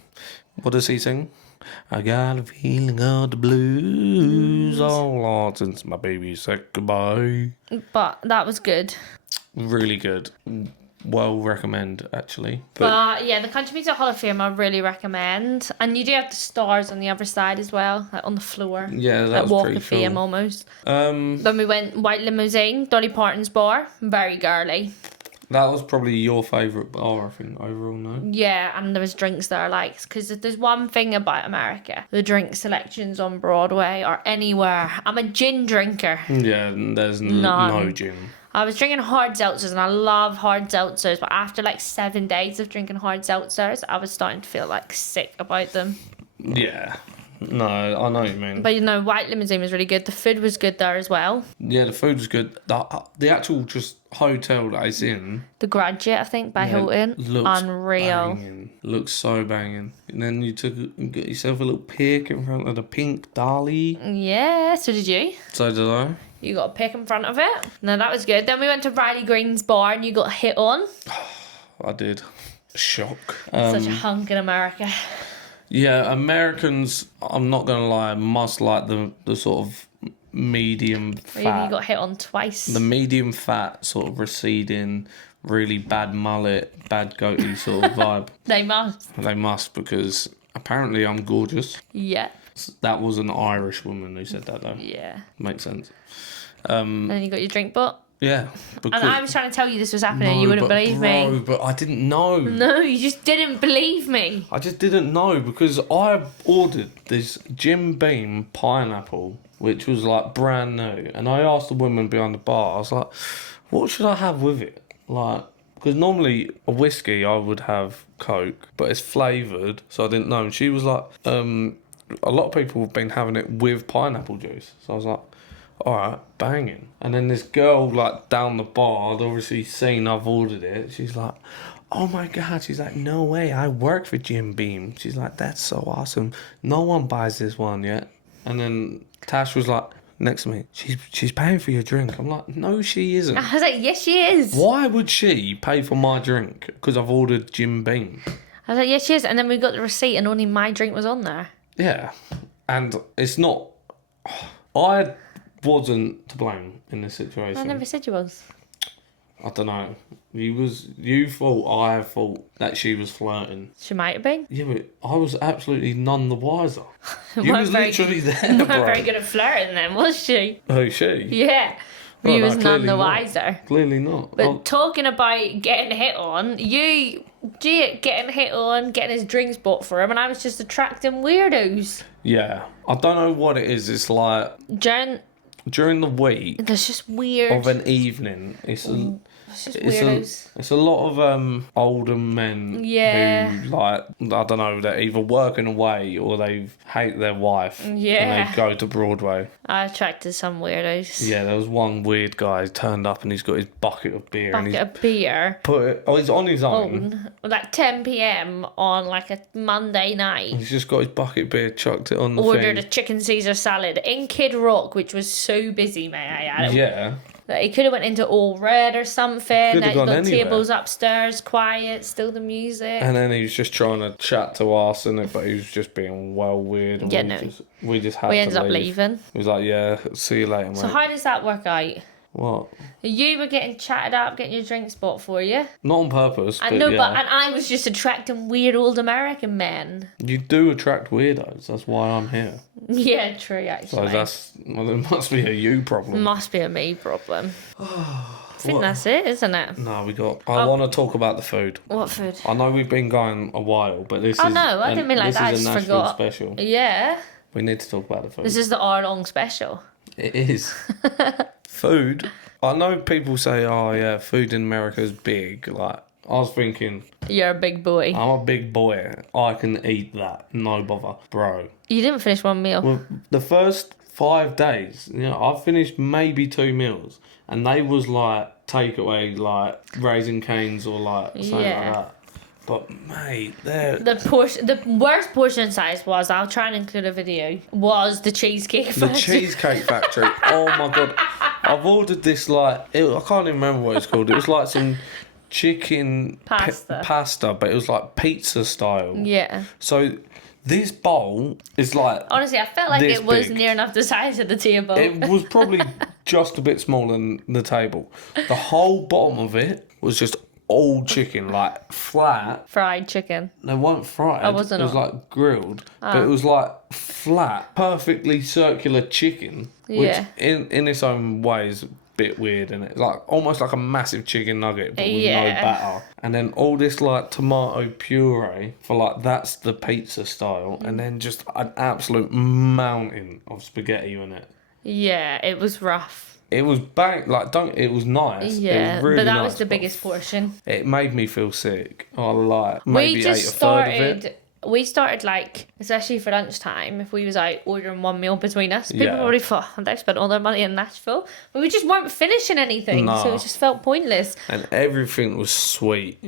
What does he sing? I got a feeling of the blues all on since my baby said goodbye. But that was good. Really good. Well recommend, actually. But yeah, the Country Music Hall of Fame I really recommend. And you do have the stars on the other side as well, like on the floor. Yeah, that like was Walk pretty of Fame cool. almost. Then we went White Limousine, Dolly Parton's bar. Very girly. That was probably your favourite bar, I think, overall, no? Yeah, and there was drinks that I liked. Because if there's one thing about America, the drink selections on Broadway or anywhere. I'm a gin drinker. Yeah, there's no gin. I was drinking hard seltzers and I love hard seltzers, but after like 7 days of drinking hard seltzers, I was starting to feel like sick about them. Yeah. No, I know what you mean. But White Limousine was really good. The food was good there as well. Yeah, the food was good. The actual just hotel that it's in. The Graduate, I think, by Hilton. Looks unreal. Banging. Looks so bbanging. And then you got yourself a little pic in front of the pink dolly. Yeah, so did you. So did I. You got a pic in front of it. No, that was good. Then we went to Riley Green's bar and you got hit on. I did. Shock. Such a hunk in America. Yeah, Americans, I'm not going to lie, must like the sort of medium Or even you fat. got hit on twice. The medium fat, sort of receding, really bad mullet, bad goatee sort of vibe. They must. They must, because apparently I'm gorgeous. Yeah. That was an Irish woman who said that, though. Yeah. Makes sense. And then you got your drink bought. Yeah. And I was trying to tell you this was happening and you wouldn't believe me. But I didn't know. No, you just didn't believe me. I just didn't know, because I ordered this Jim Beam pineapple, which was like brand new. And I asked the woman behind the bar, I was like, what should I have with it? Like, because normally a whiskey I would have Coke, but it's flavoured, so I didn't know. And she was like, a lot of people have been having it with pineapple juice. So I was like, alright, banging. And then this girl, like, down the bar, I'd obviously seen I've ordered it. She's like, oh my God. She's like, no way, I work for Jim Beam. She's like, that's so awesome. No one buys this one yet. And then Tash was like, next to me, she's paying for your drink. I'm like, no, she isn't. I was like, yes, she is. Why would she pay for my drink? Because I've ordered Jim Beam. I was like, yes, she is. And then we got the receipt and only my drink was on there. Yeah. And it's not... I wasn't to blame in this situation. I never said you was. I don't know. You thought, I thought that she was flirting. She might have been. Yeah, but I was absolutely none the wiser. You Weren't was very- literally there, Weren't bro. very good at flirting then, was she? Who, she? Yeah. Well, You no, was none clearly the not. wiser. Clearly not. But talking about getting hit on, you getting hit on, getting his drinks bought for him, and I was just attracting weirdos. Yeah. I don't know what it is. It's like, during the week There's just weird. of an evening, it's just weirdos. It's a lot of older men Yeah. who, like, I don't know, they're either working away or they hate their wife. Yeah. And they go to Broadway. I attracted some weirdos. Yeah, there was one weird guy who turned up and he's got his bucket of beer. and Bucket he's of beer. put it, he's on his own. Like 10 p.m. on like a Monday night. He's just got his bucket of beer, chucked it on the Ordered a thing. chicken Caesar salad in Kid Rock, which was so busy, may I add. Yeah. Like, he could have went into All Red or something. Could have Like, gone got anywhere. tables upstairs, quiet, still the music. And then he was just trying to chat to us, but he was just being well weird. And Yeah, we no. just had We to ended up leave. leaving. He was like, yeah, see you later, mate. So how does that work out? What? You were getting chatted up, getting your drinks bought for you. Not on purpose, I but know, yeah. but and I was just attracting weird old American men. You do attract weirdos. That's why I'm here. Yeah, true, So actually. it must be a you problem. Must be a me problem. I think that's it, isn't it? No, I want to talk about the food. What food? I know we've been going a while, but this Oh is... no, I didn't mean like that. I This is just a Nashville forgot. special. Yeah. We need to talk about the food. This is the hour-long special. It is. Food. I know people say, oh yeah, food in America is big. Like, I was thinking, You're a big boy. I'm a big boy. I can eat that. No bother. Bro. You didn't finish one meal. Well, the first 5 days, I finished maybe 2 meals. And they was like takeaway, like Raisin Canes or like something Yeah. like that. But mate, they're... The worst portion size was, I'll try and include a video, was the cheesecake The factory. Cheesecake Factory. Oh my God. I've ordered this I can't even remember what it's called. It was like some chicken pasta, but it was like pizza style. Yeah. So this bowl is like... Honestly, I felt like this it was big. near enough the size of the table. It was probably just a bit smaller than the table. The whole bottom of it was just all chicken, like flat. Fried chicken. They weren't fried. Oh, wasn't it was it? like grilled, but it was like flat, perfectly circular chicken, which Yeah. in its own way is a bit weird, and it's like almost like a massive chicken nugget, but with no Yeah. batter. And then all this like tomato puree for like that's the pizza style, and then just an absolute mountain of spaghetti in it. Yeah, it was rough. It was it was nice. It Yeah, was really but that nice, was the but biggest portion. It made me feel sick. I like maybe We ate just a third of it. started like, especially for lunchtime, if we was out ordering one meal between us, people Yeah. probably thought, they spent all their money in Nashville. But we just weren't finishing anything, No. so it just felt pointless. And everything was sweet.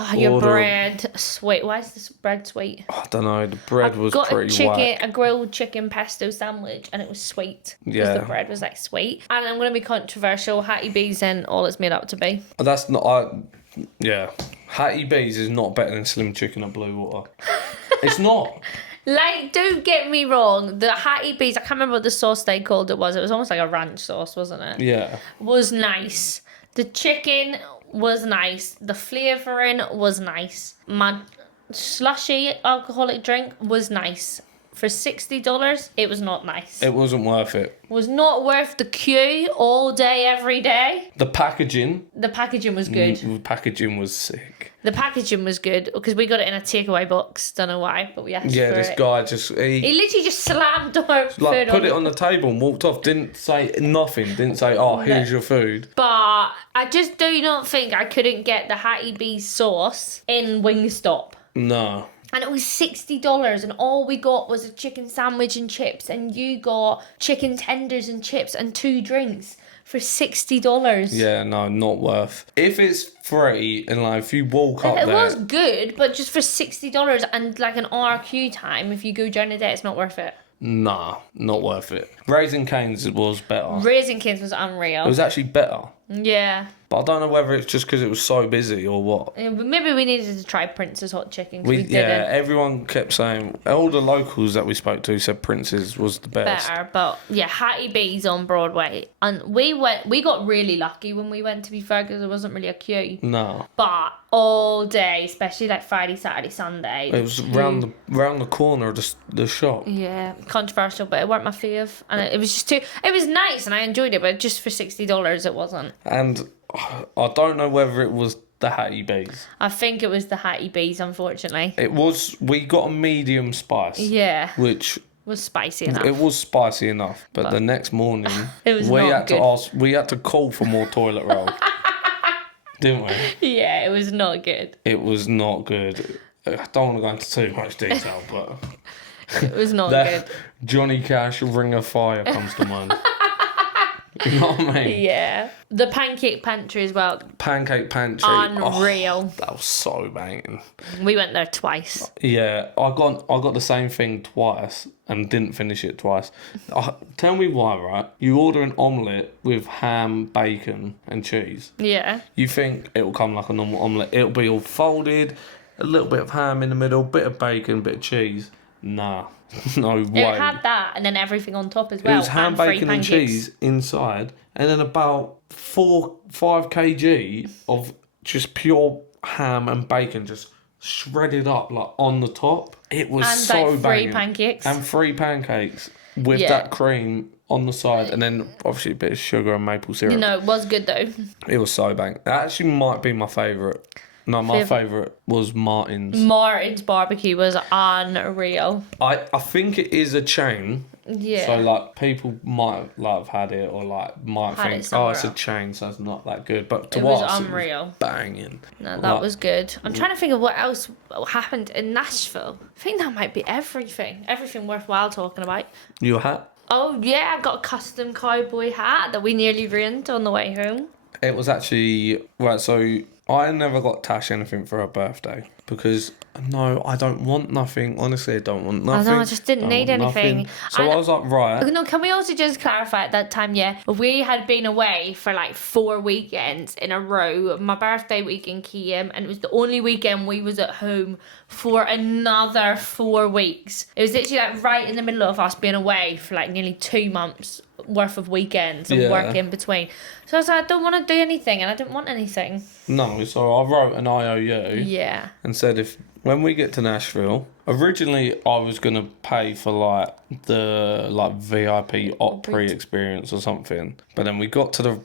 Oh, your order- bread, sweet. Why is this bread sweet? I don't know. The bread was Got pretty whack. a grilled chicken pesto sandwich, and it was sweet. Because Yeah. the bread was like sweet. And I'm going to be controversial. Hattie B's in all it's made up to be. That's not. Yeah. Hattie B's is not better than Slim Chicken at Blue Water. It's not. Like, don't get me wrong, the Hattie B's, I can't remember what the sauce they called it was. It was almost like a ranch sauce, wasn't it? Yeah. Was nice. The chicken was nice. The flavouring was nice. My slushy alcoholic drink was nice. For $60, it was not nice. It wasn't worth it. Was not worth the queue all day, every day. The packaging. The packaging was good. The packaging was sick. The packaging was good because we got it in a takeaway box. Don't know why, but we asked for it. Yeah, this guy just... He literally just slammed our food like, put it on the table and walked off. Didn't say nothing. Didn't say, oh, here's your food. But I just do not think I couldn't get the Hattie B sauce in Wingstop. No. And it was $60 and all we got was a chicken sandwich and chips and you got chicken tenders and chips and 2 drinks for $60. Yeah, no, not worth. If it's free and like if you walk up there... It was good, but just for $60 and like an hour queue time, if you go during the day, it's not worth it. Nah, not worth it. Raising Cane's was better. Raising Cane's was unreal. It was actually better. Yeah. But I don't know whether it's just because it was so busy or what. Maybe we needed to try Prince's hot chicken. We didn't. Everyone kept saying, all the locals that we spoke to said Prince's was the best. Better, but yeah, Hattie B's on Broadway. And we got really lucky when we went, to be fair, because there wasn't really a queue. No. But all day, especially like Friday, Saturday, Sunday. It was round the corner of the shop. Yeah, controversial, but it weren't my fave. And it was just it was nice and I enjoyed it, but just for $60 it wasn't. And I don't know whether it was the Hattie B's. I think it was the Hattie B's, unfortunately. We got a medium spice. Yeah. Which was spicy enough. It was spicy enough, but the next morning it was we had to call for more toilet roll. Didn't we? Yeah, it was not good. It was not good. I don't want to go into too much detail, but it was not good. Johnny Cash Ring of Fire comes to mind. You know what I mean? Yeah. The pancake pantry as well. Pancake pantry. Unreal. Oh, that was so banging. We went there twice. Yeah, I got the same thing twice and didn't finish it twice. Tell me why, right? You order an omelette with ham, bacon and cheese. Yeah. You think it will come like a normal omelette. It'll be all folded, a little bit of ham in the middle, bit of bacon, bit of cheese. Nah. No way. It had that and then everything on top as well. It was ham, bacon and cheese inside and then about 4-5 kg of just pure ham and bacon just shredded up like on the top. It was and so like banging. 3 pancakes. And 3 pancakes with that cream on the side and then obviously a bit of sugar and maple syrup. You know, it was good though. It was so bang. That actually might be my favourite. No, my favourite was Martin's. Martin's barbecue was unreal. I think it is a chain. Yeah. So, like, people might have had it or, like, might think, oh, it's a chain, so it's not that good. But to us, unreal. It was banging. No, that was good. I'm trying to think of what else happened in Nashville. I think that might be everything. Everything worthwhile talking about. Your hat? Oh, yeah, I got a custom cowboy hat that we nearly ruined on the way home. It was actually... Right, so... I never got Tash anything for her birthday because, no, I don't want nothing. Honestly, I don't want nothing. I know, I just didn't need anything. So I was like, right. No, can we also just clarify at that time, we had been away for like 4 weekends in a row. My birthday weekend came and it was the only weekend we was at home for another 4 weeks. It was literally like right in the middle of us being away for like nearly 2 months worth of weekends and work in between. So I was like, I don't want to do anything and I didn't want anything. No, so I wrote an IOU. Yeah. And said when we get to Nashville, originally I was going to pay for like the VIP Opry experience or something. But then we got to the,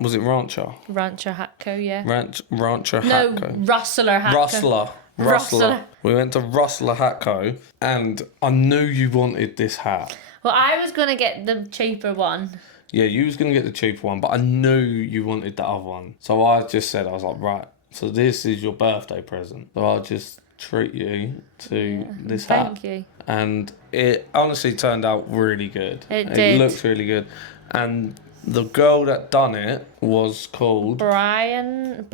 was it Rancher? Rancher Hatco, yeah. Rancher Hatco. No, Rustler Hatco. Rustler. We went to Rustler Hatco and I knew you wanted this hat. Well, I was going to get the cheaper one. Yeah, you was going to get the cheaper one, but I knew you wanted the other one. So I just said, I was like, right, so this is your birthday present. So I'll just treat you to this hat. Thank you. And it honestly turned out really good. It did. It looked really good. And the girl that done it was called... Bryony?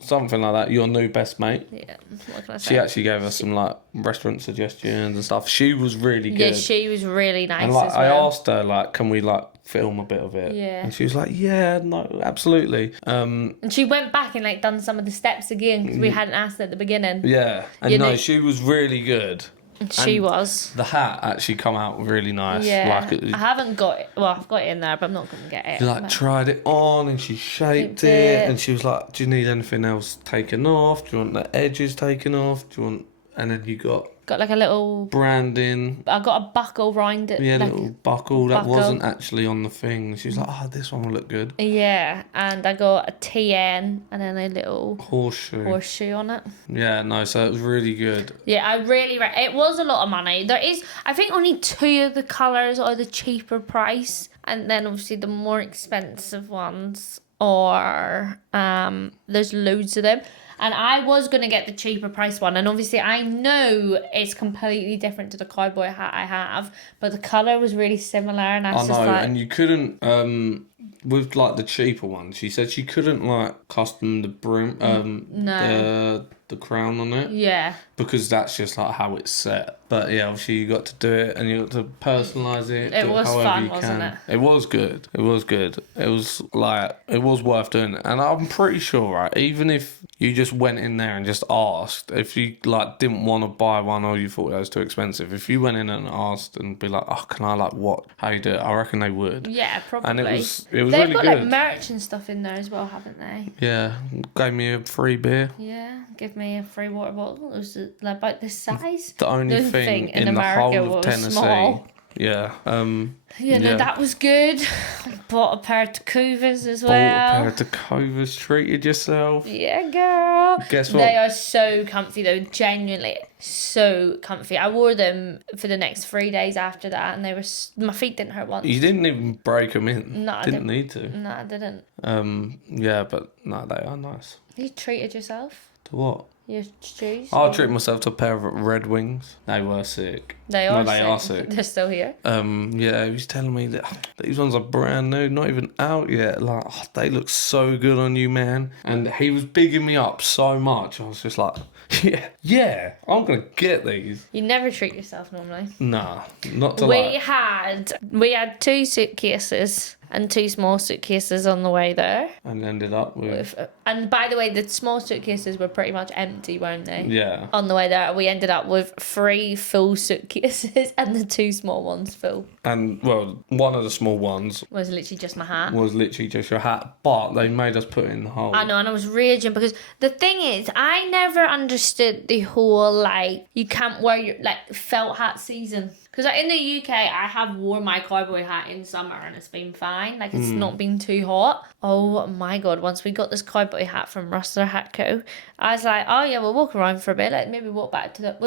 Something like that. Your new best mate. Yeah. What can I say? She actually gave us some like restaurant suggestions and stuff. She was really good. Yeah, she was really nice and like as well. I asked her like, can we like film a bit of it? Yeah. And she was like, yeah, no, absolutely. And she went back and like done some of the steps again because we hadn't asked at the beginning. Yeah. And You no, know- she was really good. She And was. The hat actually come out really nice. Yeah. Like I haven't got it. Well, I've got it in there, but I'm not going to get it. she like But- tried it on and she shaped it, and she was like, do you need anything else taken off? Do you want the edges taken off? Do you want... And then you got Got like a little... branding. I got a buckle round it. Yeah, like, little buckle that buckle. wasn't actually on the thing. She was like, oh, this one will look good. Yeah, and I got a TN and then a little Horseshoe on it. Yeah, no, so it was really good. Yeah, I really... It was a lot of money. There is... I think only 2 of the colours are the cheaper price. And then obviously the more expensive ones are... there's loads of them. And I was going to get the cheaper price one. And obviously I know it's completely different to the cowboy hat I have. But the colour was really similar. And I was just like... And you couldn't... with like the cheaper ones, she said she couldn't like custom the brim... the crown on it. Yeah. Because that's just like how it's set. But yeah, obviously you got to do it and you got to personalise it. It do was however fun, you wasn't can. it? It was good. It was good. It was like, it was worth doing. And I'm pretty sure, right, even if you just went in there and just asked, if you like didn't want to buy one or you thought that was too expensive, if you went in and asked and be like, oh, can I like what? How you do it? I reckon they would. Yeah, probably. And it was They've really got good. like merch and stuff in there as well, haven't they? Yeah, gave me a free beer. Yeah, give me a free water bottle. It was about this size. The only The thing in the America whole of was Tennessee. small. Yeah. Yeah, no, that was good. Bought a pair of Tacovas as well. Bought a pair of Tacovas, treated yourself. Yeah, girl. Guess what? They are so comfy though, genuinely so comfy. I wore them for the next 3 days after that, and they were my feet didn't hurt once. You didn't even break them in. No, I didn't need to. No, I didn't. Yeah, but no, they are nice. You treated yourself? To what? Your shoes? I treated myself to a pair of Red Wings. They were sick. They are they sick. are sick. They're still here. Yeah, he was telling me that these ones are brand new, not even out yet. Like, oh, they look so good on you, man. And he was bigging me up so much. I was just like, yeah, I'm gonna get these. You never treat yourself normally. Nah, not to We had 2 suitcases and 2 small suitcases on the way there. And ended up with And by the way, the small suitcases were pretty much empty, weren't they? yeah. On the way there, we ended up with 3 full suitcases and the 2 small ones full. And well, one of the small ones Was literally just my hat. was literally just your hat, but they made us put it in the hole. I know, and I was raging because the thing is, I never understood the whole like you can't wear your like felt hat season. Because like, in the UK, I have worn my cowboy hat in summer and it's been fine. Like it's not been too hot. Oh my god! Once we got this cowboy hat from Rustler Hat Co, I was like, oh yeah, we'll walk around for a bit. Like maybe we'll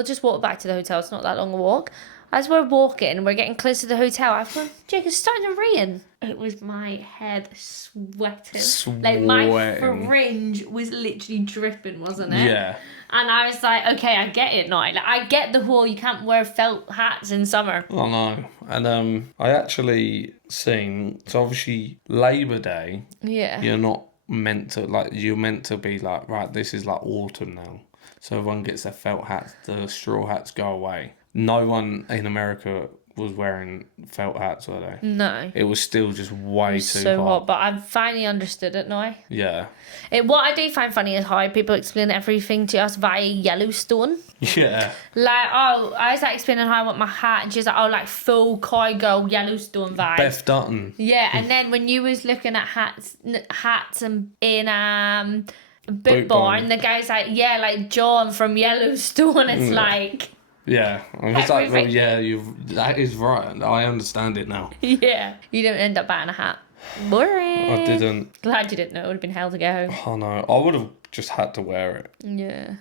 just walk back to the hotel. It's not that long a walk. As we're walking, we're getting close to the hotel. I've gone, Jake, it's starting to rain. It was my head sweating. Like my fringe was literally dripping, wasn't it? Yeah. And I was like, okay, I get it now. Like, I get the whole you can't wear felt hats in summer. I know. And I actually seen, so obviously Labour Day, Yeah. you're not meant to, like, you're meant to be like, right, this is like autumn now. So everyone gets their felt hats, the straw hats go away. No one in America was wearing felt hats, were they? No. It was still just way too So hot. hot, but I've finally understood it now. Yeah. What I do find funny is how people explain everything to us via Yellowstone. Yeah. Like, oh, I was like explaining how I want my hat, and she's like, oh, like full cowgirl Yellowstone vibe. Beth Dutton. Yeah, and then when you was looking at hats and in Boot Barn, the guy's like, yeah, like John from Yellowstone. It's like, Yeah. I was like, well, Everything. yeah, that is right. I understand it now. yeah, you don't end up buying a hat. Boring. I didn't. Glad you didn't know. It would have been hell to go. Oh no, I would have just had to wear it. Yeah.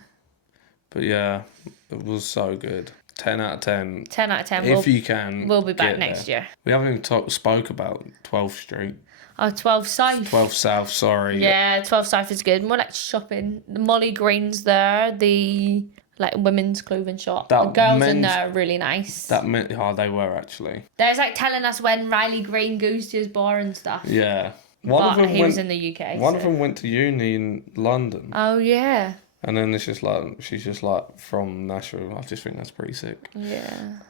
But yeah, it was so good. 10 out of 10. 10 out of 10. If you can. We'll be back get next there. year. We haven't even spoke about 12th Street. Oh, 12 South. 12 South, sorry. Yeah, 12 South is good. More like shopping. The Molly Green's there. The like women's clothing shop. The girls in there are really nice. That meant, oh, they were actually. There's like telling us when Riley Green goes to his bar and stuff. Yeah. But he was in the UK. One of them went to uni in London. Oh, yeah. And then it's just like, she's just like from Nashville. I just think that's pretty sick. Yeah.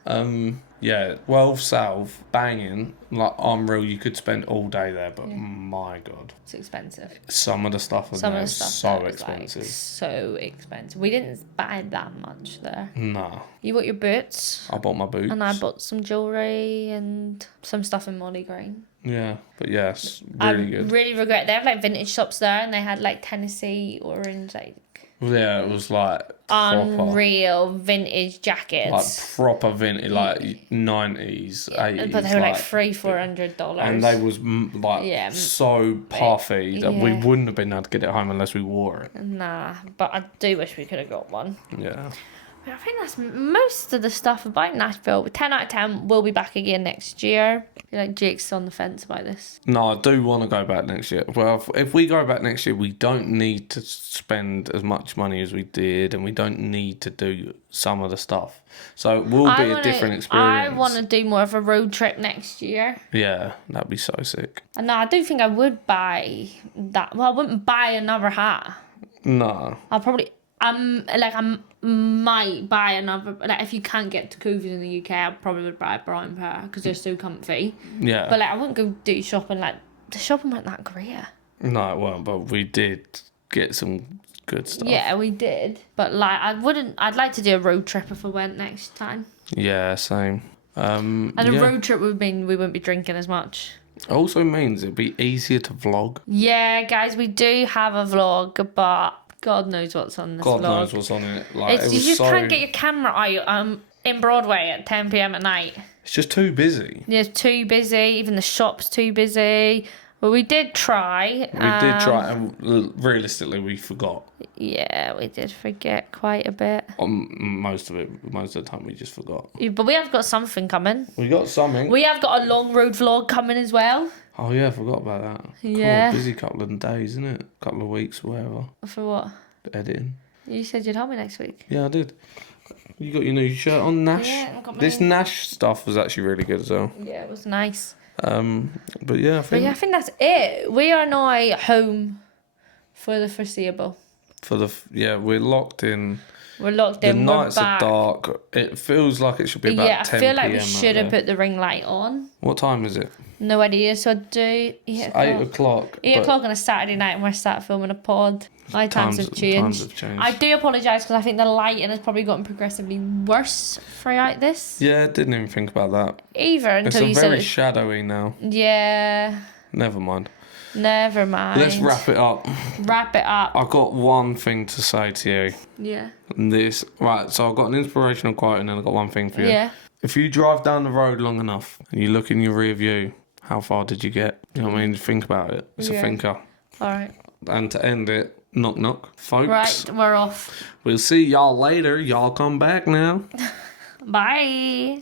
Yeah, 12 South, banging. Like, unreal. You could spend all day there, but my God. It's expensive. Some of the stuff was Some of there the is stuff so there is, expensive. like, so expensive. We didn't buy that much there. Nah. You bought your boots. I bought my boots. And I bought some jewellery and some stuff in Molly Green. Yeah, but yes, really good. I really regret. They have like vintage shops there, and they had like Tennessee orange, like Yeah, it was like proper, unreal vintage jackets. like proper vintage, like 90s, 80s. But they were like $300-$400. And they was so puffy that we wouldn't have been able to get it home unless we wore it. Nah, but I do wish we could have got one. Yeah. But I think that's most of the stuff about Nashville. 10 out of 10, we'll be back again next year. I feel like Jake's on the fence about this. No, I do want to go back next year. Well, if we go back next year, we don't need to spend as much money as we did, and we don't need to do some of the stuff. So it will be a different experience. I want to do more of a road trip next year. Yeah, that'd be so sick. And no, I don't think I would buy that. Well, I wouldn't buy another hat. No. I'll probably... I might buy another. Like, if you can't get to Coovers in the UK, I probably would buy a brown pair because they're so comfy. Yeah. But like, I wouldn't go do shopping. Like, the shopping weren't that great. No, it weren't, but we did get some good stuff. Yeah, we did. But like, I'd like to do a road trip if I went next time. Yeah, same. And a road trip would mean we wouldn't be drinking as much. It also means it'd be easier to vlog. Yeah, guys, we do have a vlog, but God knows what's on this vlog. God knows what's on it. Like, You just can't get your camera out in Broadway at 10 p.m. at night. It's just too busy. Yeah, it's too busy. Even the shop's too busy. But we did try. We did try, and realistically, we forgot. Yeah, we did forget quite a bit. Most of the time, we just forgot. Yeah, but we have got something coming. We got something. We have got a long road vlog coming as well. Oh yeah, I forgot about that. Yeah. Cool, busy couple of days, isn't it? Couple of weeks, whatever. For what? Editing. You said you'd help me next week. Yeah, I did. You got your new shirt on, Nash? Yeah, I got my... This Nash stuff was actually really good as well. Yeah, it was nice. But yeah, I think that's it. We are now home for the foreseeable. We're locked in. We're locked The in. nights We're are back. dark. It feels like it should be about 10 I feel like we PM should have out there. put the ring light on. What time is it? No idea. So I do 8 o'clock. 8 o'clock on a Saturday night, and we're start filming a pod. My times have changed. Times have changed. I do apologise because I think the lighting has probably gotten progressively worse throughout this. Yeah, didn't even think about that. Either until you It's said very it. shadowy now. Yeah. Never mind. Never mind. Let's wrap it up. Wrap it up. I've got one thing to say to you. Yeah. So I've got an inspirational quote and then I've got one thing for you. Yeah. If you drive down the road long enough and you look in your rear view, how far did you get? You know what I mean? Think about it. It's a thinker. All right. And to end it, knock knock, folks. Right, we're off. We'll see y'all later. Y'all come back now. Bye.